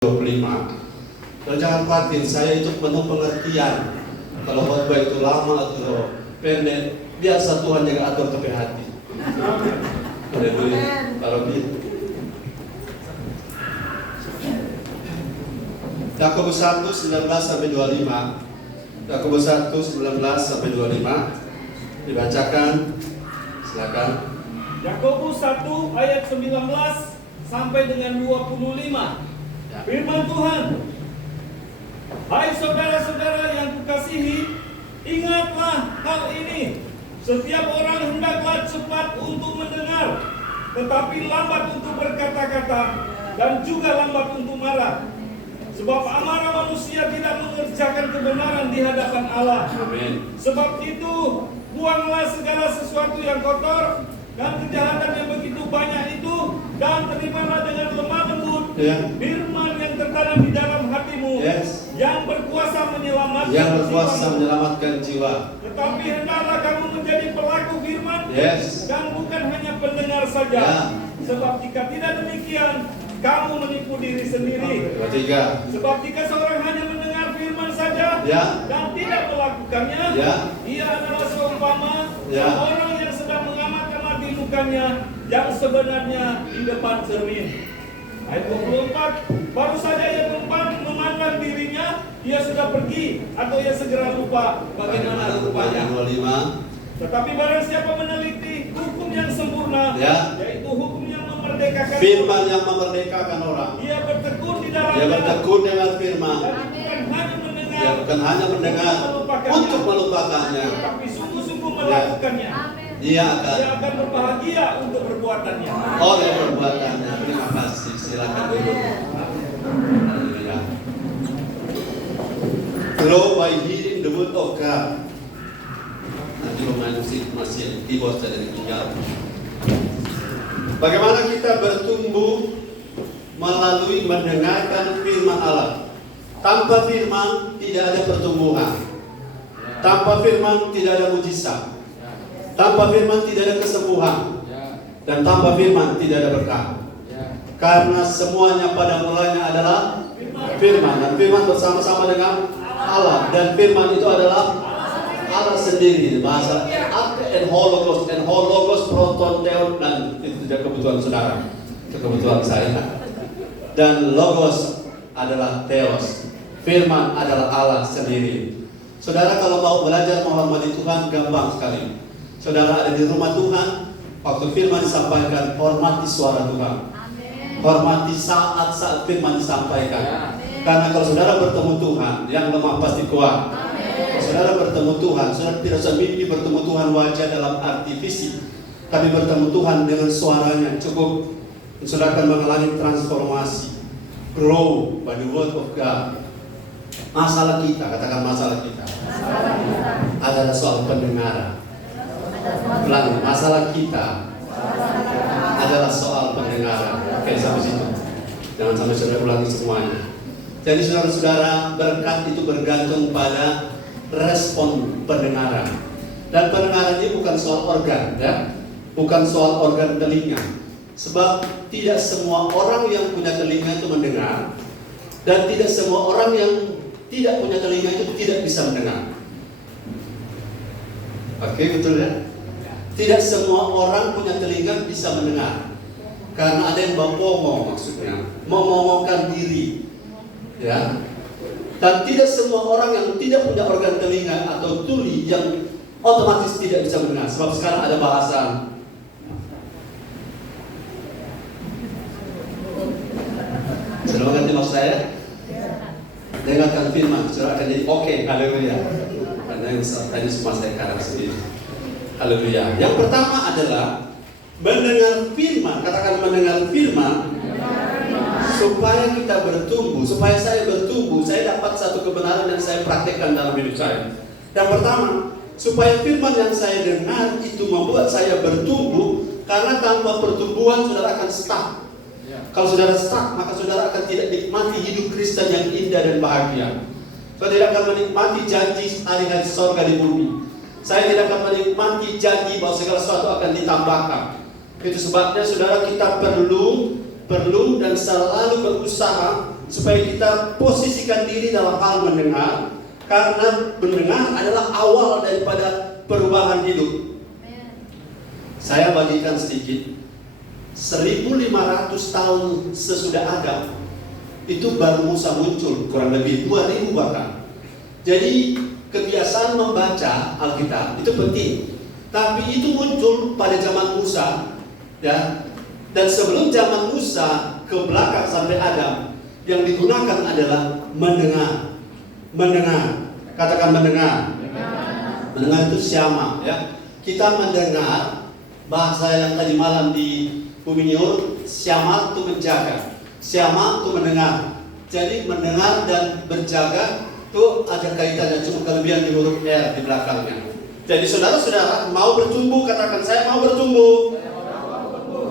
25. Dan jangan khawatir, saya itu penuh pengertian. Kalau khotbah itu lama atau pendek, biasa Tuhan yang atur tepi hati. Haleluya. Yakobus 1, 19-25. Yakobus 1, 19-25. Dibacakan. Silakan. Yakobus 1 ayat 19 sampai dengan 25. Firman Tuhan. Hai saudara-saudara yang kukasihi, ingatlah hal ini. Setiap orang hendaklah cepat untuk mendengar, tetapi lambat untuk berkata-kata, dan juga lambat untuk marah. Sebab amarah manusia tidak mengerjakan kebenaran di hadapan Allah. Amin. Sebab itu, buanglah segala sesuatu yang kotor dan kejahatan yang begitu banyak itu, dan terimalah dengan lemah lembut firman yang tertanam di dalam hatimu, yang berkuasa menyelamatkan jiwa. Tetapi hendaklah kamu menjadi pelaku firman, dan bukan hanya pendengar saja. Sebab jika tidak demikian, kamu menipu diri sendiri. Sebab jika seorang hanya mendengar firman saja dan tidak melakukannya, ia adalah seumpama seorang yang sedang mengamat-amati mukanya yang sebenarnya di depan cermin. Ayat 24, baru saja ia memandang dirinya, ia sudah pergi atau ia segera lupa bagaimana rupanya. 25. Tetapi barang siapa meneliti hukum yang sempurna, yaitu hukum yang memerdekakan, firman yang memerdekakan orang, ia bertekun di dalamnya. Dia bertekun dengan firman. Dia bukan hanya mendengar untuk melupakannya, tapi sungguh-sungguh melakukannya. Dia akan berbahagia untuk perbuatannya. Oleh perbuatannya. Terima kasih. Silakan dulu. Grow by hearing the word of God. Nanti pemain musik masih keyboard dari tinggal. Bagaimana kita bertumbuh melalui mendengarkan firman Allah. Tanpa firman tidak ada pertumbuhan. Tanpa firman tidak ada mujizat. Tanpa firman tidak ada kesembuhan. Dan tanpa firman tidak ada berkah. Karena semuanya pada mulanya adalah firman. Dan firman bersama-sama dengan Allah. Dan firman itu adalah Allah sendiri. Bahasa and hologos, proton, theon. Dan itu tidak kebutuhan saudara, itu kebutuhan saya. Dan logos adalah theos. Firman adalah Allah sendiri. Saudara kalau mau belajar menghormati Tuhan, gampang sekali. Saudara ada di rumah Tuhan, waktu firman disampaikan, hormati suara Tuhan. Hormati saat-saat firman disampaikan. Karena kalau saudara bertemu Tuhan, yang lemah pasti kuat. Kalau saudara bertemu Tuhan, saudara tidak usah mimpi bertemu Tuhan wajah dalam arti fisik, tapi bertemu Tuhan dengan suaranya cukup. Saudara akan mengalami transformasi. Grow by the word of God. Masalah kita, katakan masalah kita adalah soal pendengaran. Ulangi, masalah kita adalah soal pendengaran. Oke, sampai situ. Jangan sampai saudara ulangi semuanya. Jadi saudara-saudara, berkat itu bergantung pada respon pendengaran. Dan pendengaran ini bukan soal organ, bukan soal organ telinga. Sebab tidak semua orang yang punya telinga itu mendengar, dan tidak semua orang yang tidak punya telinga itu tidak bisa mendengar. Oke, betul ya? Tidak semua orang punya telinga bisa mendengar. Karena ada yang bapongong, maksudnya memongongkan diri. Ya. Dan tidak semua orang yang tidak punya organ telinga atau tuli yang otomatis tidak bisa mendengar. Sebab sekarang ada bahasan sudah mengerti maksud saya? Dengarkan firman, saudara akan jadi oke, haleluya. Karena ini semua saya karang sendiri. Haleluya. Yang pertama adalah mendengar firman. Katakan mendengar firman. Supaya kita bertumbuh, supaya saya bertumbuh, saya dapat satu kebenaran yang saya praktekkan dalam hidup saya. Yang pertama, supaya firman yang saya dengar itu membuat saya bertumbuh. Karena tanpa pertumbuhan saudara akan stuck. Kalau saudara stuck, maka saudara akan tidak nikmati hidup Kristen yang indah dan bahagia. Saudara tidak akan menikmati janji hari-hari surga di bumi. Saya tidak akan menikmati janji bahwa segala sesuatu akan ditambahkan. Itu sebabnya saudara kita perlu dan selalu berusaha supaya kita posisikan diri dalam hal mendengar, karena mendengar adalah awal daripada perubahan hidup. Saya bagikan sedikit. 1500 tahun sesudah Adam itu baru Musa muncul, kurang lebih 2000 bahkan. Jadi kebiasaan membaca Alkitab itu penting, tapi itu muncul pada zaman Musa, ya. Dan sebelum zaman Musa ke belakang sampai Adam, yang digunakan adalah mendengar. Mendengar, katakan mendengar. Mendengar itu syama, ya. Kita mendengar, bahasa yang tadi malam di Buminyur, syama itu menjaga, syama itu mendengar. Jadi mendengar dan berjaga itu ada kaitannya, cuma kelebihan di huruf R di belakangnya. Jadi saudara-saudara mau bertumbuh, katakan saya mau bertumbuh.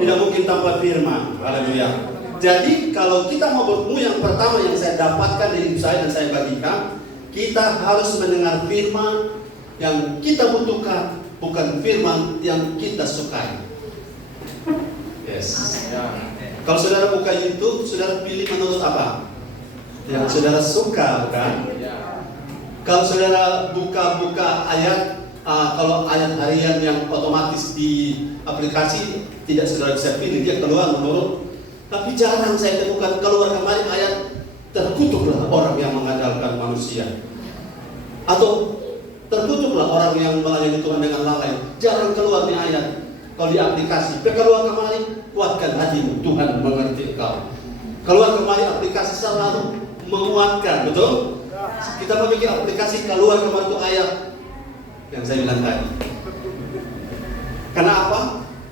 Tidak mungkin tanpa firman. Haleluya. Jadi kalau kita mau bertumbuh, yang pertama yang saya dapatkan dari hidup saya dan saya bagikan, kita harus mendengar firman yang kita butuhkan, bukan firman yang kita sukai. Yes. Kalau saudara buka YouTube, saudara pilih menurut apa? Yang saudara suka, bukan? Kalau saudara buka ayat, kalau ayat harian yang otomatis di aplikasi, tidak saudara bisa pilih, dia keluar menurut. Tapi jarang saya temukan keluar kemarin ayat terkutuklah orang yang mengandalkan manusia, atau terkutuklah orang yang melayani Tuhan dengan lalai. Jarang keluar di ayat. Kalau di aplikasi, keluar kemarin, kuatkan hatimu, Tuhan mengerti engkau. Keluar kemarin aplikasi selalu menguatkan, betul? Kita memiliki aplikasi keluar kemarin itu ayat yang saya bilang tadi. Karena apa?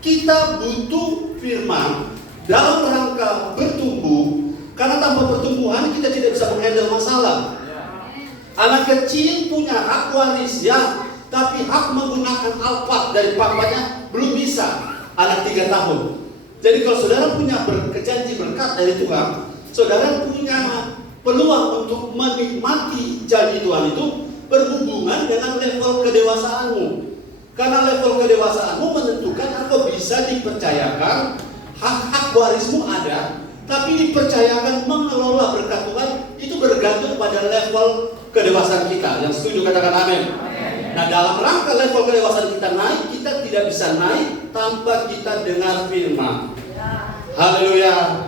Kita butuh firman dalam rangka bertumbuh, karena tanpa pertumbuhan kita tidak bisa menghandle masalah. Anak kecil punya hak waris, ya, tapi hak menggunakan alfat dari papanya belum bisa. Anak 3 tahun. Jadi kalau saudara punya janji berkat dari Tuhan, saudara punya peluang untuk menikmati janji Tuhan itu berhubungan dengan level kedewasaanmu. Karena level kedewasaanmu menentukan engkau bisa dipercayakan, hak-hak warismu ada, tapi dipercayakan mengelola berkat Tuhan, itu bergantung pada level kedewasaan kita. Yang setuju katakan amin. Nah, dalam rangka level kedewasaan kita naik, kita tidak bisa naik tanpa kita dengar firman. Haleluya.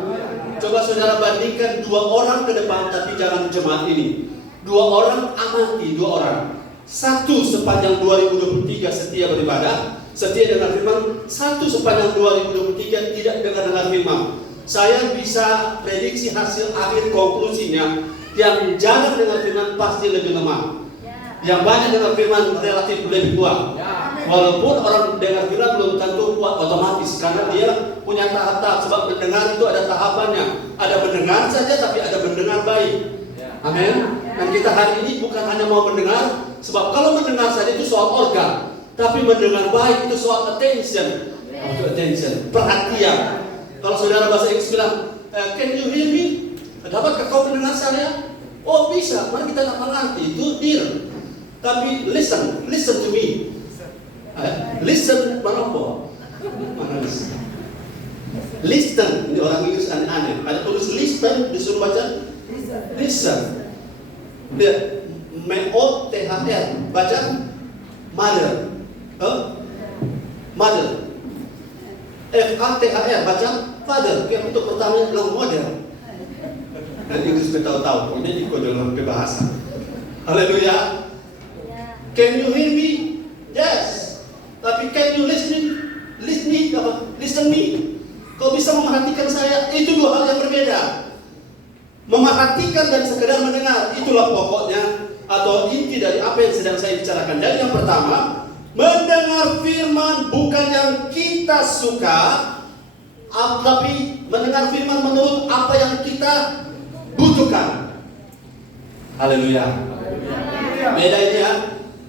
Coba saudara bandingkan 2 orang ke depan, tapi jangan jemaat ini. 2 orang amati, 2 orang. Satu sepanjang 2023 setia beribadah, setia dengan firman. Satu sepanjang 2023 tidak dengar firman. Saya bisa prediksi hasil akhir konklusinya, yang jarang dengar firman pasti lebih lemah. Yang banyak dengar firman relatif lebih kuat. Walaupun orang dengar firman belum tentu kuat otomatis, karena dia punya tahap-tahap. Sebab mendengar itu ada tahapannya. Ada mendengar saja, tapi ada mendengar baik. Amin. Dan kita hari ini bukan hanya mau mendengar, sebab kalau mendengar saja itu soal organ, tapi mendengar baik itu soal attention. Perhatian. Kalau saudara bahasa Inggris bilang, can you hear me? Dapatkah kau mendengar saya? Oh bisa, mari kita nak mengerti itu hear. Tapi listen to me. Listen menopo. Mana listen? Listen, ini orang Inggris aneh-aneh. Ada tulis listen, disuruh baca listen. Dia M-O-T-H-R, baca mother. Mother. F-A-T-H-R, baca father. Yang untuk pertama bilang model. Dan Inggris kita tahu, ini ikut dalam bahasa. Haleluya. Can you hear me? Yes. Tapi can you listen me? Kau bisa memerhatikan saya? Itu 2 hal yang berbeda. Memerhatikan dan sekedar mendengar, itulah pokoknya atau inti dari apa yang sedang saya bicarakan. Jadi yang pertama, mendengar firman bukan yang kita suka, tapi mendengar firman menurut apa yang kita butuhkan. Haleluya. Beda ini ya.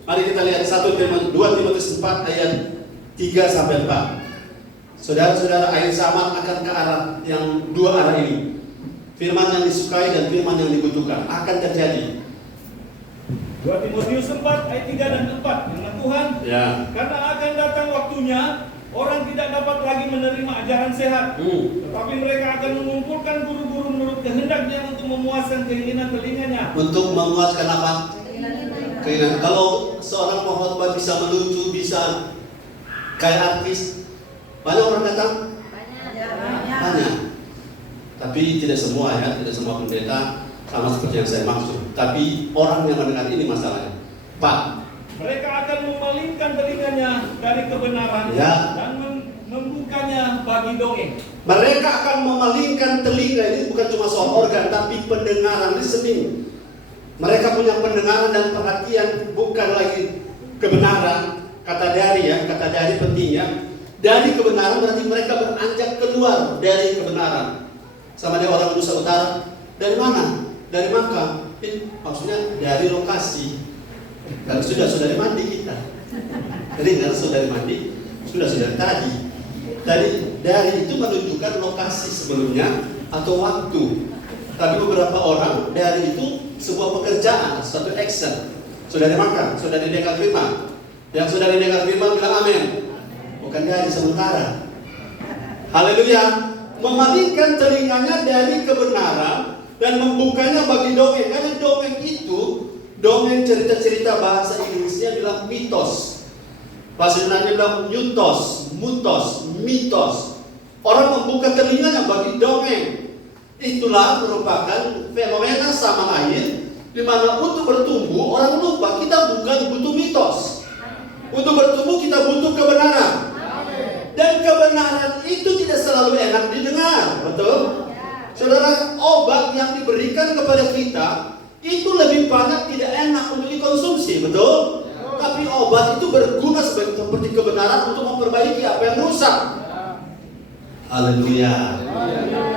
Mari kita lihat 2 Timotius 4 ayat 3-4. Saudara-saudara, ayat sama akan ke arah yang 2 arah ini. Firman yang disukai dan firman yang dibutuhkan akan terjadi. 2 Timotius 4 ayat 3 dan 4. Dengan Tuhan, ya. Karena akan datang waktunya orang tidak dapat lagi menerima ajaran sehat. Tetapi mereka akan mengumpulkan guru-guru menurut kehendaknya untuk memuaskan keinginan telinganya. Untuk memuaskan apa? Keinginan. Kalau seorang pengkhotbah bisa melucu, bisa kayak artis, banyak orang datang? Banyak. Tapi tidak semua ya, tidak semua pendeta sama seperti yang saya maksud. Tapi orang yang mendengar ini masalahnya. Pak, mereka akan memalingkan telinganya dari kebenaran dan membukanya bagi dongeng. Mereka akan memalingkan telinga, ini bukan cuma soal organ, tapi pendengaran, listening. Mereka punya pendengaran dan perhatian, bukan lagi kebenaran. Kata dari pentingnya. Dari kebenaran berarti mereka beranjak keluar dari kebenaran. Sama dia orang Nusa Utara, dari mana? Dari Makkah. Maksudnya dari lokasi. Dan sudah mandi kita. Jadi nggak sudah mandi, sudah tadi. Dari itu menunjukkan lokasi sebelumnya atau waktu. Tapi beberapa orang dari itu sebuah pekerjaan, suatu action. Sudah dimakan, sudah didengar firman. Yang sudah didengar firman bilang amin. Bukan dari sementara. Haleluya. Memalingkan telinganya dari kebenaran dan membukanya bagi dongeng. Karena dongeng itu, dongeng cerita-cerita bahasa Inggrisnya bilang mitos. Bahasa Yunani bilang mitos. Orang membuka telinganya bagi dongeng. Itulah merupakan fenomena sama air, di mana untuk bertumbuh orang lupa kita bukan butuh mitos. Untuk bertumbuh kita butuh kebenaran. Dan kebenaran itu tidak selalu enak didengar, betul? Saudara, obat yang diberikan kepada kita itu lebih banyak tidak enak untuk dikonsumsi, betul? Tapi obat itu berguna seperti kebenaran untuk memperbaiki apa yang rusak. Haleluya.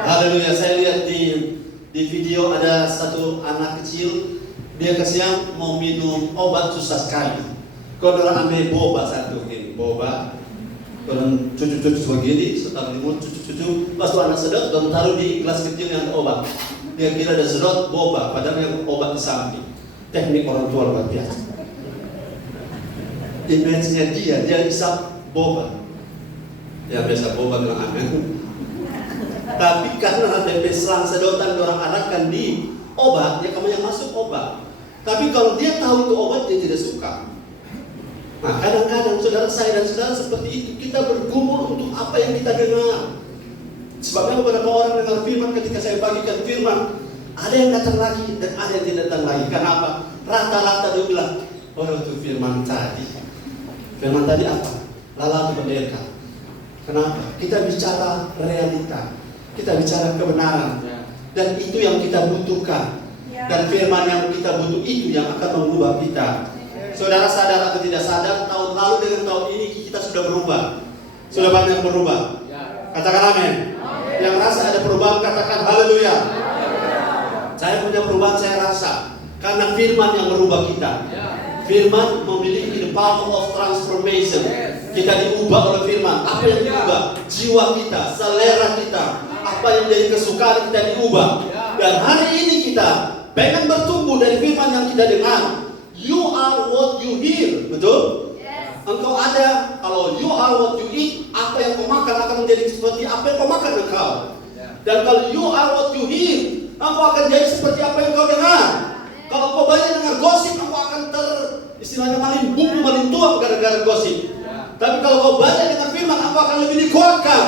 Haleluya. Saya lihat di video ada satu anak kecil, dia kesian mau minum obat susah sekali. Kalau orang ambil boba satu ini, boba. Orang cucu-cucu begini, setelah minum cucu-cucu, pas tu anak sedot dan taruh di gelas kecil yang obat. Dia kira ada sedot boba, padahal yang obat di samping. Teknik orang tua luar biasa. Image-nya dia hisap boba. Ya biasa boba bilang amin. Tapi karena ada selang sedotan orang arahkan di obat, ya kamu yang masuk obat. Tapi kalau dia tahu itu obat, dia tidak suka. Nah, kadang-kadang saudara saya dan saudara seperti itu, kita bergumul untuk apa yang kita dengar. Sebabnya beberapa orang dengar firman, ketika saya bagikan firman, ada yang datang lagi dan ada yang tidak datang lagi. Kenapa? Rata-rata dia bilang, oh itu firman tadi. Firman tadi apa? Lala pendeta. Kenapa? Kita bicara realita, kita bicara kebenaran, dan itu yang kita butuhkan. Dan firman yang kita butuh itu yang akan mengubah kita. Saudara sadar atau tidak sadar, tahun lalu dengan tahun ini kita sudah berubah. Sudah banyak berubah. Katakan amin. Yang rasa ada perubahan, katakan haleluya. Saya punya perubahan, saya rasa. Karena firman yang merubah kita. Firman memiliki the power of transformation. Kita diubah oleh firman. Apa yang diubah? Jiwa kita, selera kita. Apa yang jadi kesukaan kita diubah. Dan hari ini kita pengen bertumbuh dari firman yang kita dengar. You are what you hear, betul? Yes. Engkau ada, kalau you are what you eat, apa yang kau makan akan menjadi seperti apa yang kau makan engkau. Dan kalau you are what you hear, engkau akan jadi seperti apa yang kau dengar. Kalau kau banyak dengar gosip, engkau akan istilahnya maling buku, maling tuang gara-gara gosip. Tapi kalau kau banyak dengar firman, engkau akan lebih dikuatkan.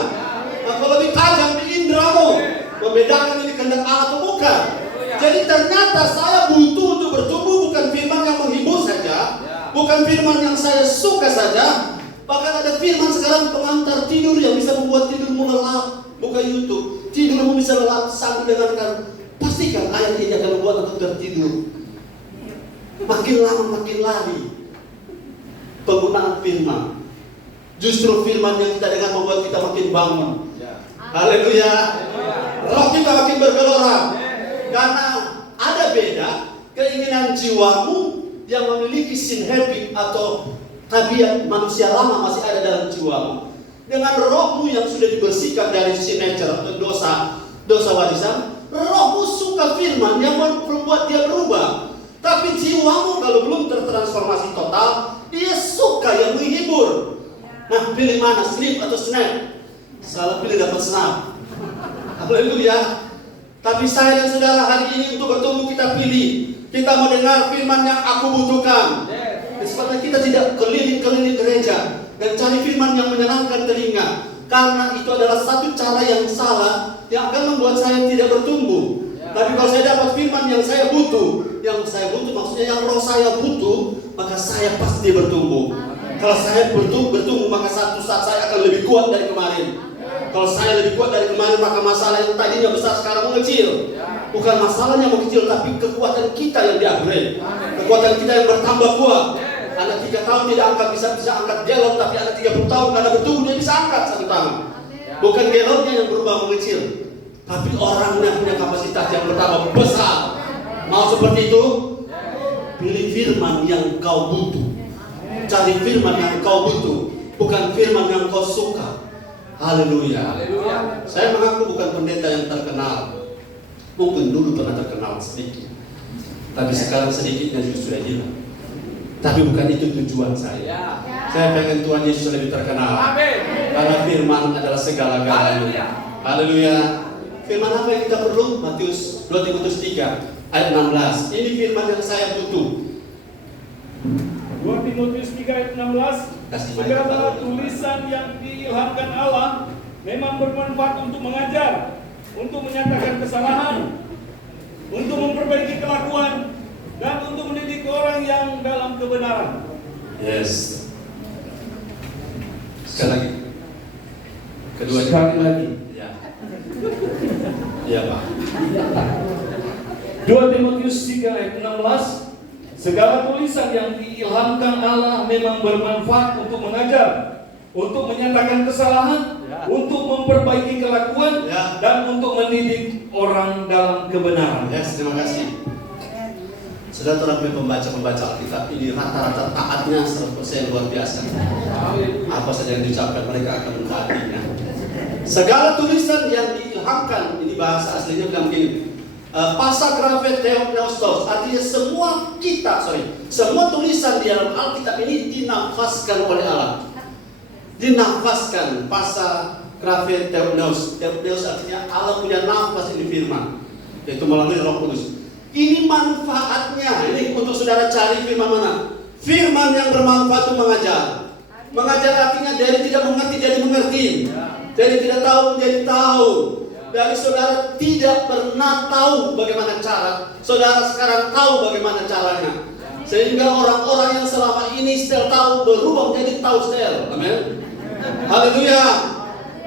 Engkau lebih tajam di indramu, membedakan ini kehendak Allah atau bukan. Jadi ternyata saya butuh untuk bertumbuh, bukan firman yang menghibur saja, bukan firman yang saya suka saja. Bahkan ada firman sekarang pengantar tidur yang bisa membuat tidurmu lelap. Buka YouTube, tidurmu bisa lelap sambil dengarkan. Pastikan ayat ini akan membuat engkau tertidur. Makin lama makin lari penggunaan firman. Justru firman yang kita dengar membuat kita makin bangun. Haleluya. Roh kita makin bergelora. Karena ada beda keinginan jiwamu yang memiliki sin habit atau tabiat manusia lama masih ada dalam jiwamu, dengan rohmu yang sudah dibersihkan dari sin nature atau dosa warisan. Rohmu suka firman yang membuat dia berubah. Tapi jiwamu kalau belum tertransformasi total, dia suka yang menghibur. Nah, pilih mana, slip atau snap? Salah pilih dapat snap. Haleluya. Tapi saya dan saudara hari ini untuk bertumbuh kita pilih. Kita mau dengar firman yang aku butuhkan. Sebabnya kita tidak keliling-keliling gereja dan cari firman yang menyenangkan telinga. Karena itu adalah satu cara yang salah yang akan membuat saya tidak bertumbuh. Tapi kalau saya dapat firman yang saya butuh maksudnya yang roh saya butuh, maka saya pasti bertumbuh. Kalau saya bertumbuh, maka satu saat saya akan lebih kuat dari kemarin. Kalau saya lebih kuat dari kemarin, maka masalah yang tadinya besar sekarang mengecil. Bukan masalahnya mengecil, tapi kekuatan kita yang di-upgrade. Kekuatan kita yang bertambah kuat. Anak 3 tahun tidak bisa angkat gelon, tapi anak 30 tahun karena bertumbuh dia bisa angkat 1 tangan. Bukan gelonnya yang berubah mengecil, tapi orangnya punya kapasitas yang bertambah besar. Mau seperti itu? Pilih firman yang kau butuh. Cari firman yang kau butuh, bukan firman yang kau suka. Haleluya. Saya mengaku bukan pendeta yang terkenal. Mungkin dulu pernah terkenal sedikit, tapi sekarang sedikitnya sudah hilang. Tapi bukan itu tujuan saya. Saya pengen Tuhan Yesus lebih terkenal. Karena firman adalah segala-galanya. Haleluya. Firman apa yang kita perlu? Matius 2 Timotius 3 ayat 16. Ini firman yang saya butuh. 2 Timotius 3 ayat 16. Segala tulisan yang diilhamkan Allah memang bermanfaat untuk mengajar, untuk menyatakan kesalahan, untuk memperbaiki kelakuan, dan untuk mendidik orang yang dalam kebenaran. Yes. Sekali lagi. Kedua Sekali lagi. Ya. Iya, Pak. 2 Timotius 3 ayat 16. Segala tulisan yang diilhamkan Allah memang bermanfaat untuk mengajar, untuk menyatakan kesalahan, untuk memperbaiki kelakuan, dan untuk mendidik orang dalam kebenaran. Yes, terima kasih. Sudah terampil pembaca Alkitab ini rata-rata taatnya 100% luar biasa. Apa saja yang diucapkan mereka akan mentaatinya. Segala tulisan yang diilhamkan, ini bahasa aslinya bilang begini. Pasagraphe Theopneustos, artinya semua tulisan di dalam Alkitab ini dinafaskan oleh Allah. Dinafaskan, pasagraphe Theopneus. Theopneus artinya Allah punya nafas ini firman, yaitu melalui Roh Kudus. Ini manfaatnya. Ini untuk saudara cari firman mana? Firman yang bermanfaat untuk mengajar. Mengajar artinya dari tidak mengerti jadi mengerti, dari tidak tahu menjadi tahu. Dari saudara tidak pernah tahu bagaimana cara, saudara sekarang tahu bagaimana caranya. Sehingga orang-orang yang selama ini setel tahu berubah menjadi tahu setel. Amin. Haleluya.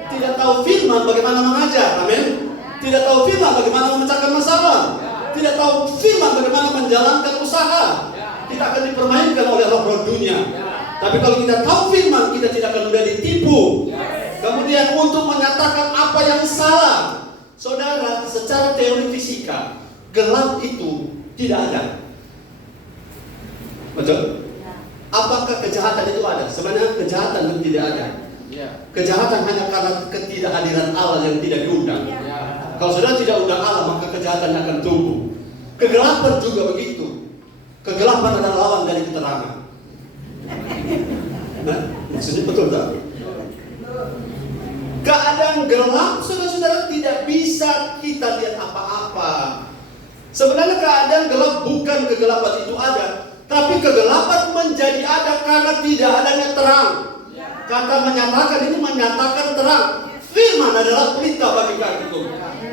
Tidak tahu firman bagaimana mengajar. Amin. Tidak tahu firman bagaimana memecahkan masalah. Tidak tahu firman bagaimana menjalankan usaha. Kita akan dipermainkan oleh roh-roh dunia. Tapi kalau kita tahu firman, kita tidak akan mudah ditipu. Kemudian untuk menyatakan apa yang salah, saudara, secara teori fisika, gelap itu tidak ada. Betul? Apakah kejahatan itu ada? Sebenarnya kejahatan itu tidak ada. Kejahatan hanya karena ketidakhadiran Allah yang tidak diundang. Kalau saudara tidak undang Allah, maka kejahatan akan tumbuh. Kegelapan juga begitu. Kegelapan adalah lawan dari keterangan. Nah, maksudnya betul tak? Keadaan gelap, saudara-saudara, tidak bisa kita lihat apa-apa. Sebenarnya keadaan gelap bukan kegelapan itu ada, tapi kegelapan menjadi ada karena tidak adanya terang. Kata menyatakan ini menyatakan terang. Firman adalah pelita bagi kakiku,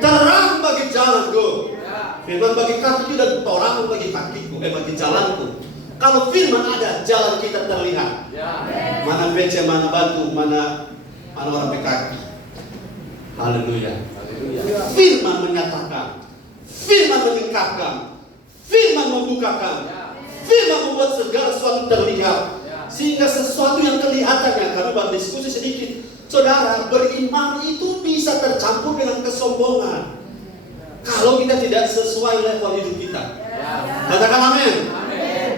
terang bagi jalanku. Firman bagi kakiku dan terang bagi kakiku, bagi jalanku. Kalau firman ada, jalan kita terlihat. Mana becek, mana batu, mana orang berkaki. Haleluya. Firman menyatakan, firman melengkapkan, firman membukakan, firman membuat segala sesuatu terlihat. Sehingga sesuatu yang kelihatannya, kami berdiskusi sedikit, saudara, beriman itu bisa tercampur dengan kesombongan kalau kita tidak sesuai level hidup kita. Katakan amin.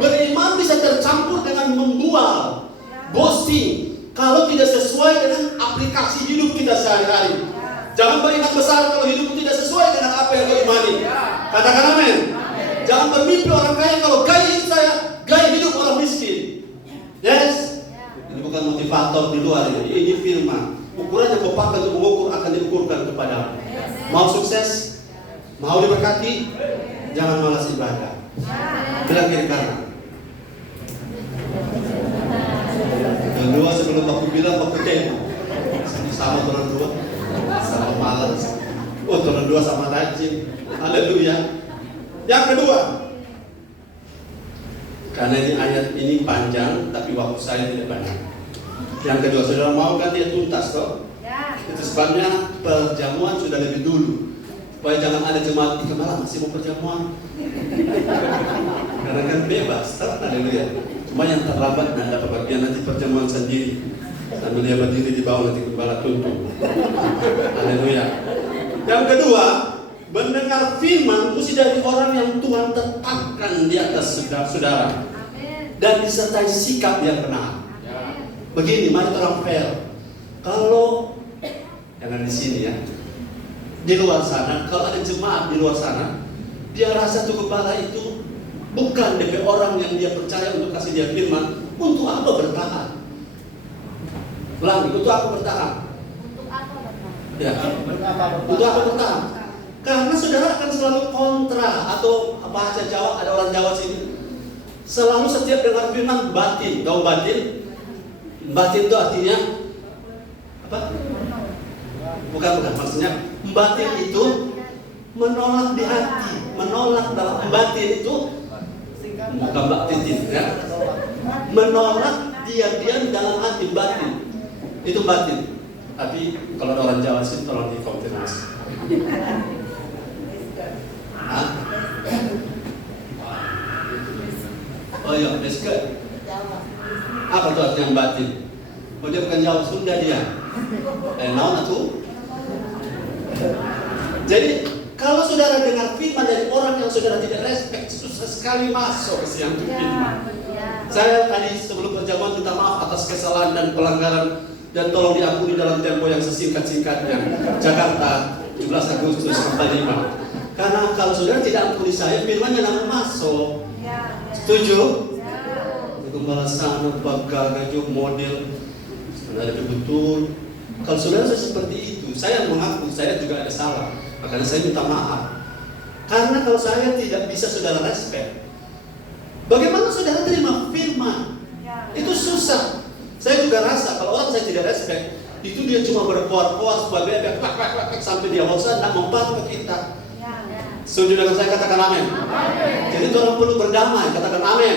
Beriman bisa tercampur dengan membual, boasting, kalau tidak sesuai dengan aplikasi hidup kita sehari-hari. Jangan beriman besar kalau hidup tidak sesuai dengan apa yang kau imani. Katakan amin. Jangan bermimpi orang kaya kalau gaya hidup saya, gaya hidup orang miskin. Yes. Ini bukan motivasi motivator di luar ini. Ini firman. Ukurannya kau pakai untuk mengukur akan diukurkan kepadamu. Mau sukses, mau diberkati, jangan malas ibadah. Bilang kiri kanan. Kedua sebelum aku bilang aku tengok. Sama turun dua, sama malas. Oh, turun dua sama rajin. Haleluya. Yang kedua, karena ini ayat ini panjang, tapi waktu saya tidak banyak. Yang kedua, saudara mau kan dia tuntas toh? Ya. Itu sebabnya perjamuan sudah lebih dulu, supaya jangan ada jemaat di malam masih mau perjamuan. Karena kan bebas, toh? Haleluya. Cuma yang terlambat ada bagian nanti perjamuan sendiri. Sambil dia berdiri di bawah nanti gembala tuntun. Haleluya. Yang kedua, mendengar firman mesti dari orang yang Tuhan tetapkan di atas saudara. Dan disertai sikap yang benar. Begini, mari orang fair. Kalau jangan di sini ya. Di luar sana, kalau ada jemaat di luar sana, dia rasa tuh gembala itu bukan DP orang yang dia percaya untuk kasih dia firman. Untuk apa bertahan? Ulangi, untuk apa bertahan? Ya, untuk apa bertahan? Karena saudara akan selalu kontra, atau bahasa Jawa, ada orang Jawa sini, selalu setiap dengar firman batin. Tahu batin? Batin itu artinya apa? Bukan, maksudnya batin itu menolak di hati, menolak dalam batin itu bukan batin ya. Menolak diam-diam dalam hati, batin. Itu batin. Tapi kalau ada orang Jawa sih tolong dikonfirmasi. Oh iya, besok. Apa tuh artinya batin? Oh dia bukan Jawa, Sunda dia. Naon atuh? Jadi kalau saudara dengar firman dari orang yang saudara tidak respect, susah sekali masuk ke siang firman. Saya tadi sebelum perjamuan minta maaf atas kesalahan dan pelanggaran, dan tolong diampuni dalam tempo yang sesingkat-singkatnya. Jakarta 17 Agustus 45. Karena kalau saudara tidak ampuni saya, firmannya tidak masuk. Setuju? Gembala sana, gagah, model, sebenarnya betul. Kalau saudara seperti itu, saya mengaku saya juga ada salah. Makanya saya minta maaf. Karena kalau saya tidak bisa saudara respect, bagaimana saudara terima firman? Itu susah. Saya juga rasa kalau orang saya tidak respect, itu dia cuma berkoar-koar sebagai sampai dia bosan, tidak membantu kita. Setuju dengan saya, katakan amin. Jadi orang perlu berdamai, katakan amin.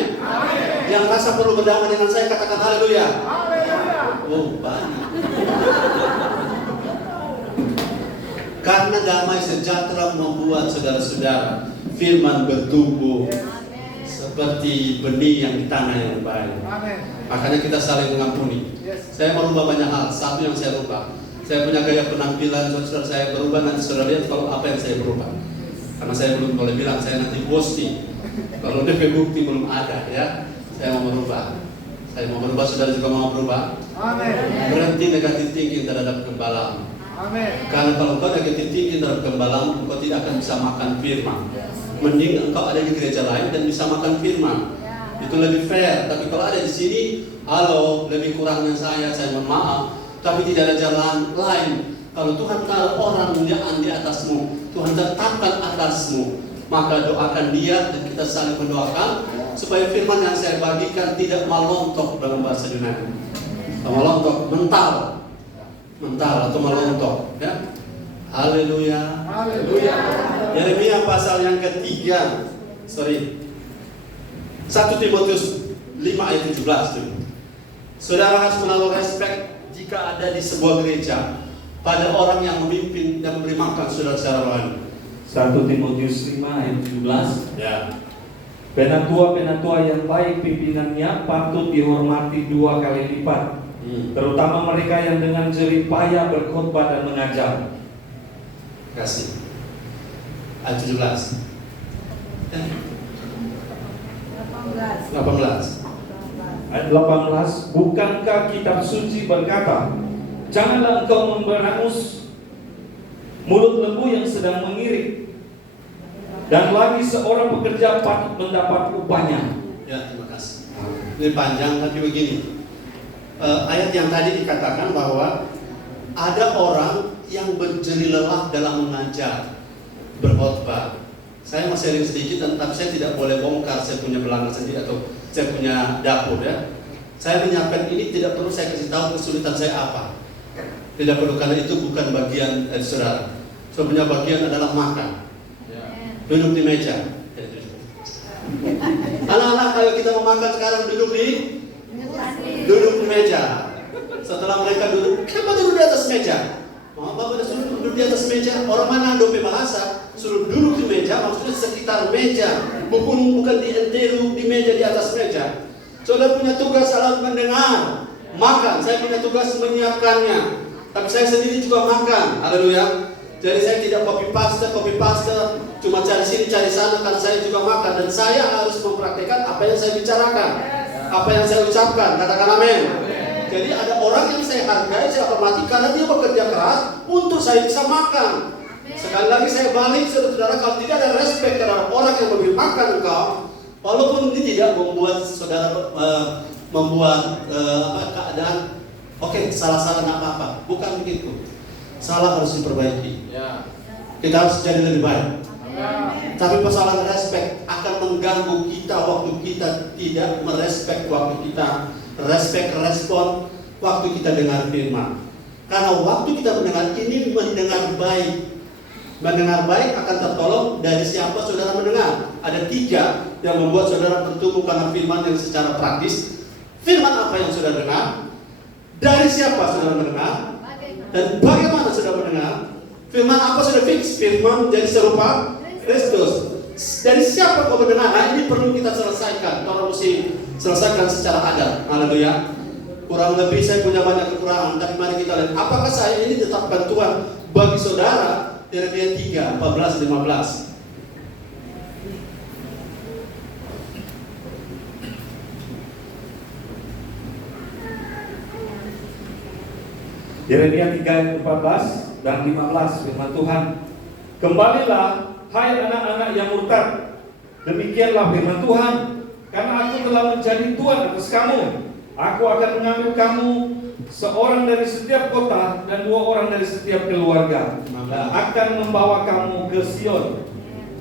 Yang rasa perlu berdamai dengan saya, katakan haleluya. Oh banyak. Karena damai sejahtera membuat saudara-saudara firman bertumbuh seperti benih yang di tanah yang baik. Makanya kita saling mengampuni. Saya merubah banyak hal. Satu yang saya rubah, saya punya gaya penampilan, saudara saya berubah. Nanti saudara lihat kalau apa yang saya berubah. Karena saya belum boleh bilang, saya nanti posting. Kalau DP bukti belum ada ya, saya mau merubah. Saya mau berubah, saudara juga mau berubah. Amin. Berhenti negatif thinking terhadap gembala. Amin. Karena kalau kau negatif thinking terhadap gembala, engkau tidak akan bisa makan firman. Mending engkau ada di gereja lain dan bisa makan firman. Itu lebih fair. Tapi kalau ada di sini, halo, lebih kurangnya saya mohon maaf. Tapi tidak ada jalan lain. Kalau Tuhan taruh orang muliaan di atasmu, Tuhan tetapkan atasmu, maka doakan dia dan kita saling mendoakan supaya firman yang saya bagikan tidak melontok dalam bahasa Yunani. Melontok, mental atau melontok, ya. Haleluya. Haleluya. Yeremia pasal yang ketiga. 1 Timotius 5 ayat 17 dulu. Saudara harus menaruh respect jika ada di sebuah gereja pada orang yang memimpin dan memberi makan saudara-saudara rohani. 1 Timotius 5 ayat 17. Ya. Penatua yang baik pimpinannya patut dihormati 2 kali lipat. Terutama mereka yang dengan jerih payah berkhotbah dan mengajar. Kasih. Ayat 17. 18. Ayat 18. Bukankah kitab suci berkata, janganlah engkau memberangus mulut lembu yang sedang mengirik, dan lagi seorang pekerja patut mendapat upahnya. Ya, terima kasih. Ini panjang tapi begini. ayat yang tadi dikatakan bahwa ada orang yang berjeri lelah dalam mengajar, berkhotbah. Saya masih sering sedikit, tapi saya tidak boleh bongkar. Saya punya belakang sendiri atau saya punya dapur ya. Saya menyiapkan ini tidak perlu saya kasih tahu kesulitan saya apa. Tidak perlu, karena itu bukan bagian dari saudara. Saya punya bagian adalah makan, duduk di meja. Anak-anak, kalau kita mau makan sekarang duduk di meja. Setelah mereka duduk, kenapa duduk di atas meja? Bapak udah suruh duduk di atas meja. Orang mana dope bahasa suruh duduk di meja, maksudnya sekitar meja, bukan di enteru di meja, di atas meja. Saudara punya tugas adalah mendengar, makan. Saya punya tugas menyiapkannya. Tapi saya sendiri juga makan. Haleluya. Jadi saya tidak copy paste, cuma cari sini cari sana, karena saya juga makan dan saya harus mempraktikkan apa yang saya bicarakan, apa yang saya ucapkan. Katakan amin. Jadi ada orang yang saya hargai, saya hormati karena dia bekerja keras untuk saya bisa makan. Sekali lagi saya balik, saudara, kalau tidak ada respect terhadap orang yang memberi makan engkau, walaupun ini tidak membuat saudara membuat keadaan oke, salah-salah nggak apa-apa, bukan begitu. Salah harus diperbaiki. Kita harus jadi lebih baik. Tapi persoalan respect akan mengganggu kita waktu kita tidak merespek waktu kita respon waktu kita dengar firman. Karena waktu kita mendengar ini mendengar baik akan tertolong dari siapa saudara mendengar. Ada 3 yang membuat saudara bertumbuh karena firman yang secara praktis. Firman apa yang saudara dengar? Dari siapa saudara mendengar? Dan bagaimana saudara mendengar? Firman apa sudah fix? Firman jadi serupa Kristus. Dari siapa kau mendengar? Nah, ini perlu kita selesaikan. Kita mesti selesaikan secara adat. Haleluya. Kurang lebih saya punya banyak kekurangan, tapi mari kita lihat apakah saya ini tetapkan Tuhan bagi saudara. Yeremia 3, 14, 15. Yeremia 3 ayat 14 dan 15 firman Tuhan. Kembalilah hai anak-anak yang murtad, demikianlah firman Tuhan, karena aku telah menjadi Tuhan atas kamu. Aku akan mengambil kamu seorang dari setiap kota dan 2 orang dari setiap keluarga, dan akan membawa kamu ke Sion.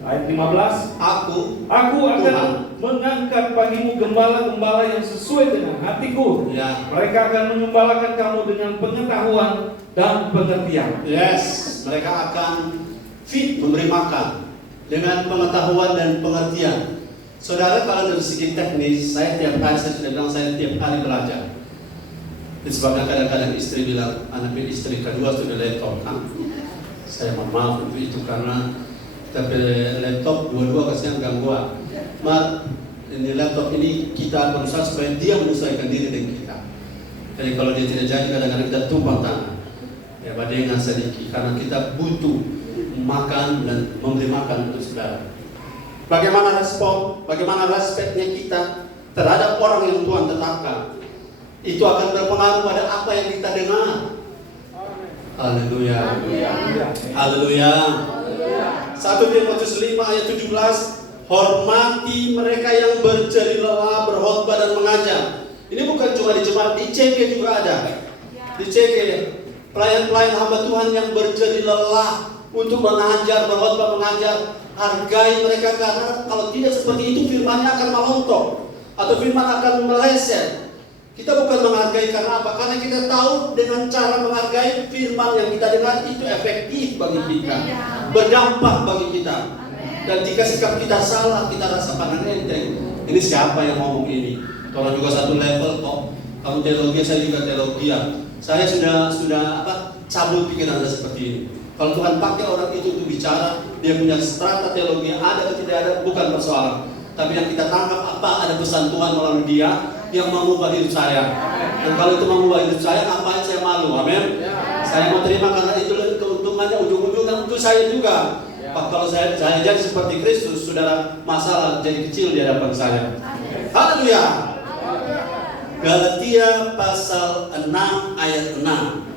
Ayat 15, Aku akan Tuhan mengangkat bagimu gembala-gembala yang sesuai dengan hatiku. Mereka akan mengembalakan kamu dengan pengetahuan dan pengertian. Yes, mereka akan memberi makan dengan pengetahuan dan pengertian. Saudara, kalau dari segi teknis, saya tiap hari, saya sudah bilang saya tiap hari belajar. Disebabkan kadang-kadang istri bilang, anak istri kedua sudah laptop kan? Saya mohon maaf untuk itu karena tapi laptop dua-dua kasihan gangguan. Ini laptop ini kita berusaha supaya dia menyesuaikan diri dengan kita. Jadi kalau dia tidak jadi, kadang-kadang kita tumpang tangan. Ya, badengan sedikit karena kita butuh makan dan memberi makan untuk saudara. Bagaimana respon, bagaimana respeknya kita terhadap orang yang Tuhan tetapkan, itu akan berpengaruh pada apa yang kita dengar. Haleluya. Haleluya. 1 Timotius 5 ayat 17, hormati mereka yang berjeri lelah, berkhotbah dan mengajar. Ini bukan cuma di jemaat, di CG juga ada. Di CG, pelayan-pelayan hamba Tuhan yang berjeri lelah untuk mengajar, berkhotbah, mengajar. Hargai mereka, karena kalau tidak seperti itu firman-Nya akan melontok atau firman akan meleset. Kita bukan menghargai karena apa? Karena kita tahu dengan cara menghargai firman yang kita dengar itu efektif bagi kita, berdampak bagi kita. Dan jika sikap kita salah, kita rasa pandang enteng. Ini siapa yang ngomong ini? Orang juga satu level kok. Kamu teologi, saya juga teologi. Saya sudah cabut pikiran Anda seperti ini. Kalau Tuhan pakai orang itu untuk bicara, dia punya strata teologi, ada atau tidak ada, bukan persoalan. Tapi yang kita tangkap apa? Ada pesan Tuhan melalui dia yang mengubah hidup saya. Dan kalau itu mengubah hidup saya, ngapain saya malu? Amin. Saya mau terima karena itu keuntungannya ujung-ujungnya untuk saya juga. Kalau saya jadi seperti Kristus, saudara, masalah jadi kecil di hadapan saya. Haleluya. Galatia pasal 6 ayat 6.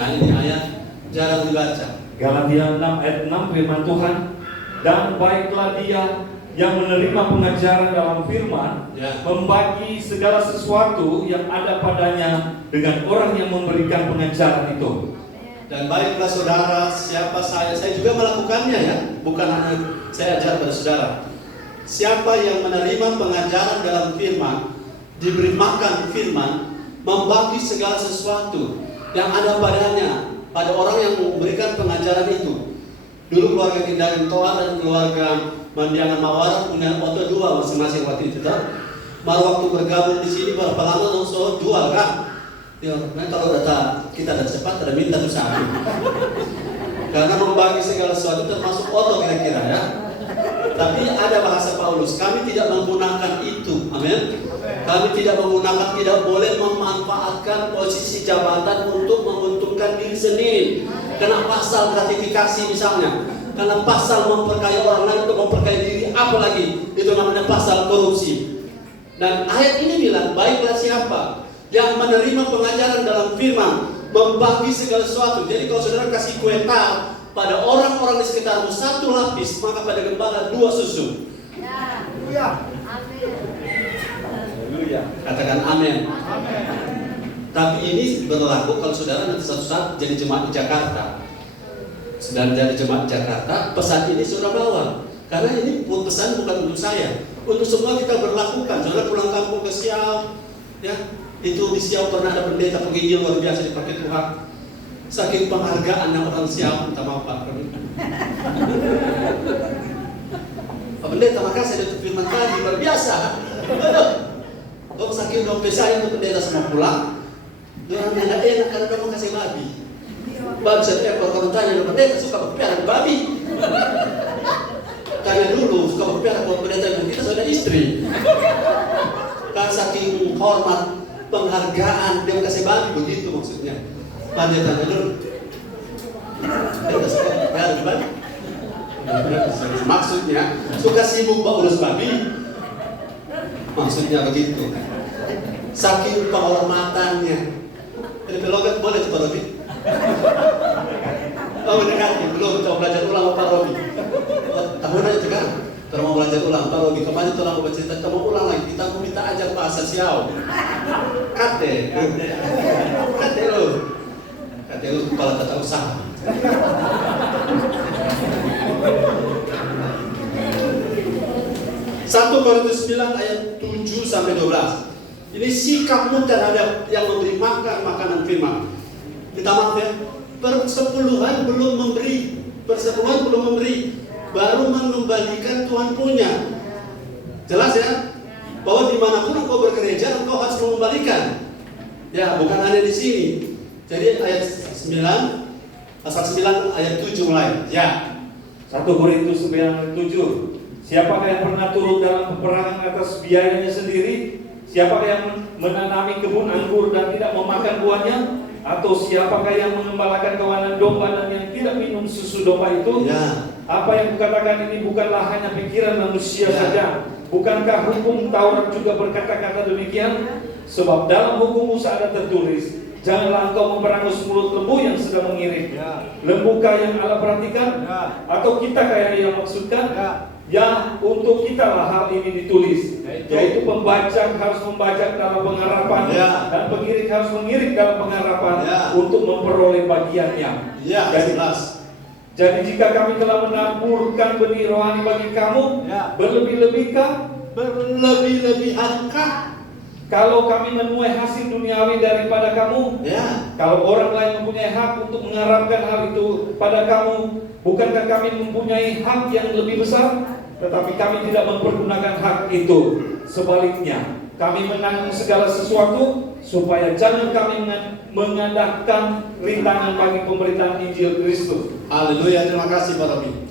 Nah, ini ayat jarang dibaca. Galatia 6 ayat 6 firman Tuhan, dan baiklah dia yang menerima pengajaran dalam firman, membagi segala sesuatu yang ada padanya dengan orang yang memberikan pengajaran itu. Dan baiklah saudara, siapa saya juga melakukannya ya, bukan hanya saya ajar pada saudara. Siapa yang menerima pengajaran dalam firman, diberi makan firman, membagi segala sesuatu yang ada padanya pada orang yang memberikan pengajaran itu. Dulu keluarga Kindarin Toa dan keluarga Mandiangan Mawar punya moto dua masing-masing waktu itu. Baru waktu bergabung di sini berapa lama langsung jual kan? Ya, nah kalau kita ada cepat ada minta tuh satu. Karena membagi segala sesuatu termasuk oto kira-kira ya. Tapi ada bahasa Paulus, kami tidak menggunakan itu, amin. Kami tidak boleh memanfaatkan posisi jabatan untuk menguntungkan diri sendiri. Karena pasal gratifikasi misalnya, karena pasal memperkaya orang lain untuk memperkaya diri, apalagi itu namanya pasal korupsi. Dan ayat ini bilang, baiklah siapa yang menerima pengajaran dalam firman, membagi segala sesuatu. Jadi kalau saudara kasih kue tar pada orang-orang di sekitarmu 1 lapis, maka pada gembala 2 susu. Ya. Katakan amin. Tapi ini berlaku kalau saudara nanti suatu saat jadi jemaat di Jakarta. Sedang jadi jemaat di Jakarta, pesan ini saudara bawa. Karena ini pesan bukan untuk saya, untuk semua kita berlakukan. Saudara pulang kampung ke Siau, ya, itu di Siau pernah ada pendeta penginjil luar biasa dipakai Tuhan. Saking penghargaan yang orang Siau, minta maaf Pak. Pak Pendeta, makasih ada firman tadi luar biasa. Kalau saking dompet saya untuk pendeta semua pulang, orang yang enak karena kamu kasih babi. Bangsa ekor kalau tanya pendeta suka berpiara babi. Tanya dulu suka berpiara kalau pendeta yang kita sudah istri. Kan saking hormat penghargaan dia kasih babi begitu maksudnya. Tanya dulu. Pendeta suka berpiara babi. Maksudnya suka sibuk urus babi. Maksudnya begitu. Saking penghormatannya. Jadi pelogat boleh Pak Robi? Oh mendekati, belum coba belajar ulang Pak Robi. Tahun aja kan? Kalau mau belajar ulang Pak Robi, kemarin tuh mau bercerita, kamu ulang lagi. Kita mau minta ajar bahasa Siau. Kate lu kepala tata usaha. 1 Korintus 9 ayat 7 sampai 12. Ini sikapmu terhadap yang memberi makan makanan firman. Minta maaf ya, persepuluhan belum memberi, baru mengembalikan Tuhan punya. Jelas ya, bahwa dimanapun engkau bergereja, engkau harus mengembalikan. Ya, bukan hanya di sini. Jadi ayat 9, pasal 9 ayat 7 mulai. Ya, 1 Korintus 9 ayat 7. Siapakah yang pernah turut dalam peperangan atas biayanya sendiri? Siapakah yang menanami kebun anggur dan tidak memakan buahnya? Atau siapakah yang mengembalakan kawanan domba dan yang tidak minum susu domba itu? Ya. Apa yang kukatakan ini bukanlah hanya pikiran manusia saja. Bukankah hukum Taurat juga berkata-kata demikian? Sebab dalam hukum Musa ada tertulis, janganlah engkau memberangus mulut lembu yang sedang mengirit. Lembukah yang Allah perhatikan? Atau kitakah yang Ia maksudkan? Ya, untuk kita lah hal ini ditulis, yaitu pembajak harus membajak dalam pengharapan, dan pengirik harus mengirik dalam pengharapan untuk memperoleh bagiannya. Jadi jika kami telah menaburkan benih rohani bagi kamu, berlebih-lebihankah kalau kami menuai hasil duniawi daripada kamu? Kalau orang lain mempunyai hak untuk mengharapkan hal itu pada kamu, bukankah kami mempunyai hak yang lebih besar? Tetapi kami tidak mempergunakan hak itu. Sebaliknya, kami menanggung segala sesuatu supaya jangan kami mengadakan rintangan bagi pemberitaan Injil Kristus. Haleluya, terima kasih Pak Robi.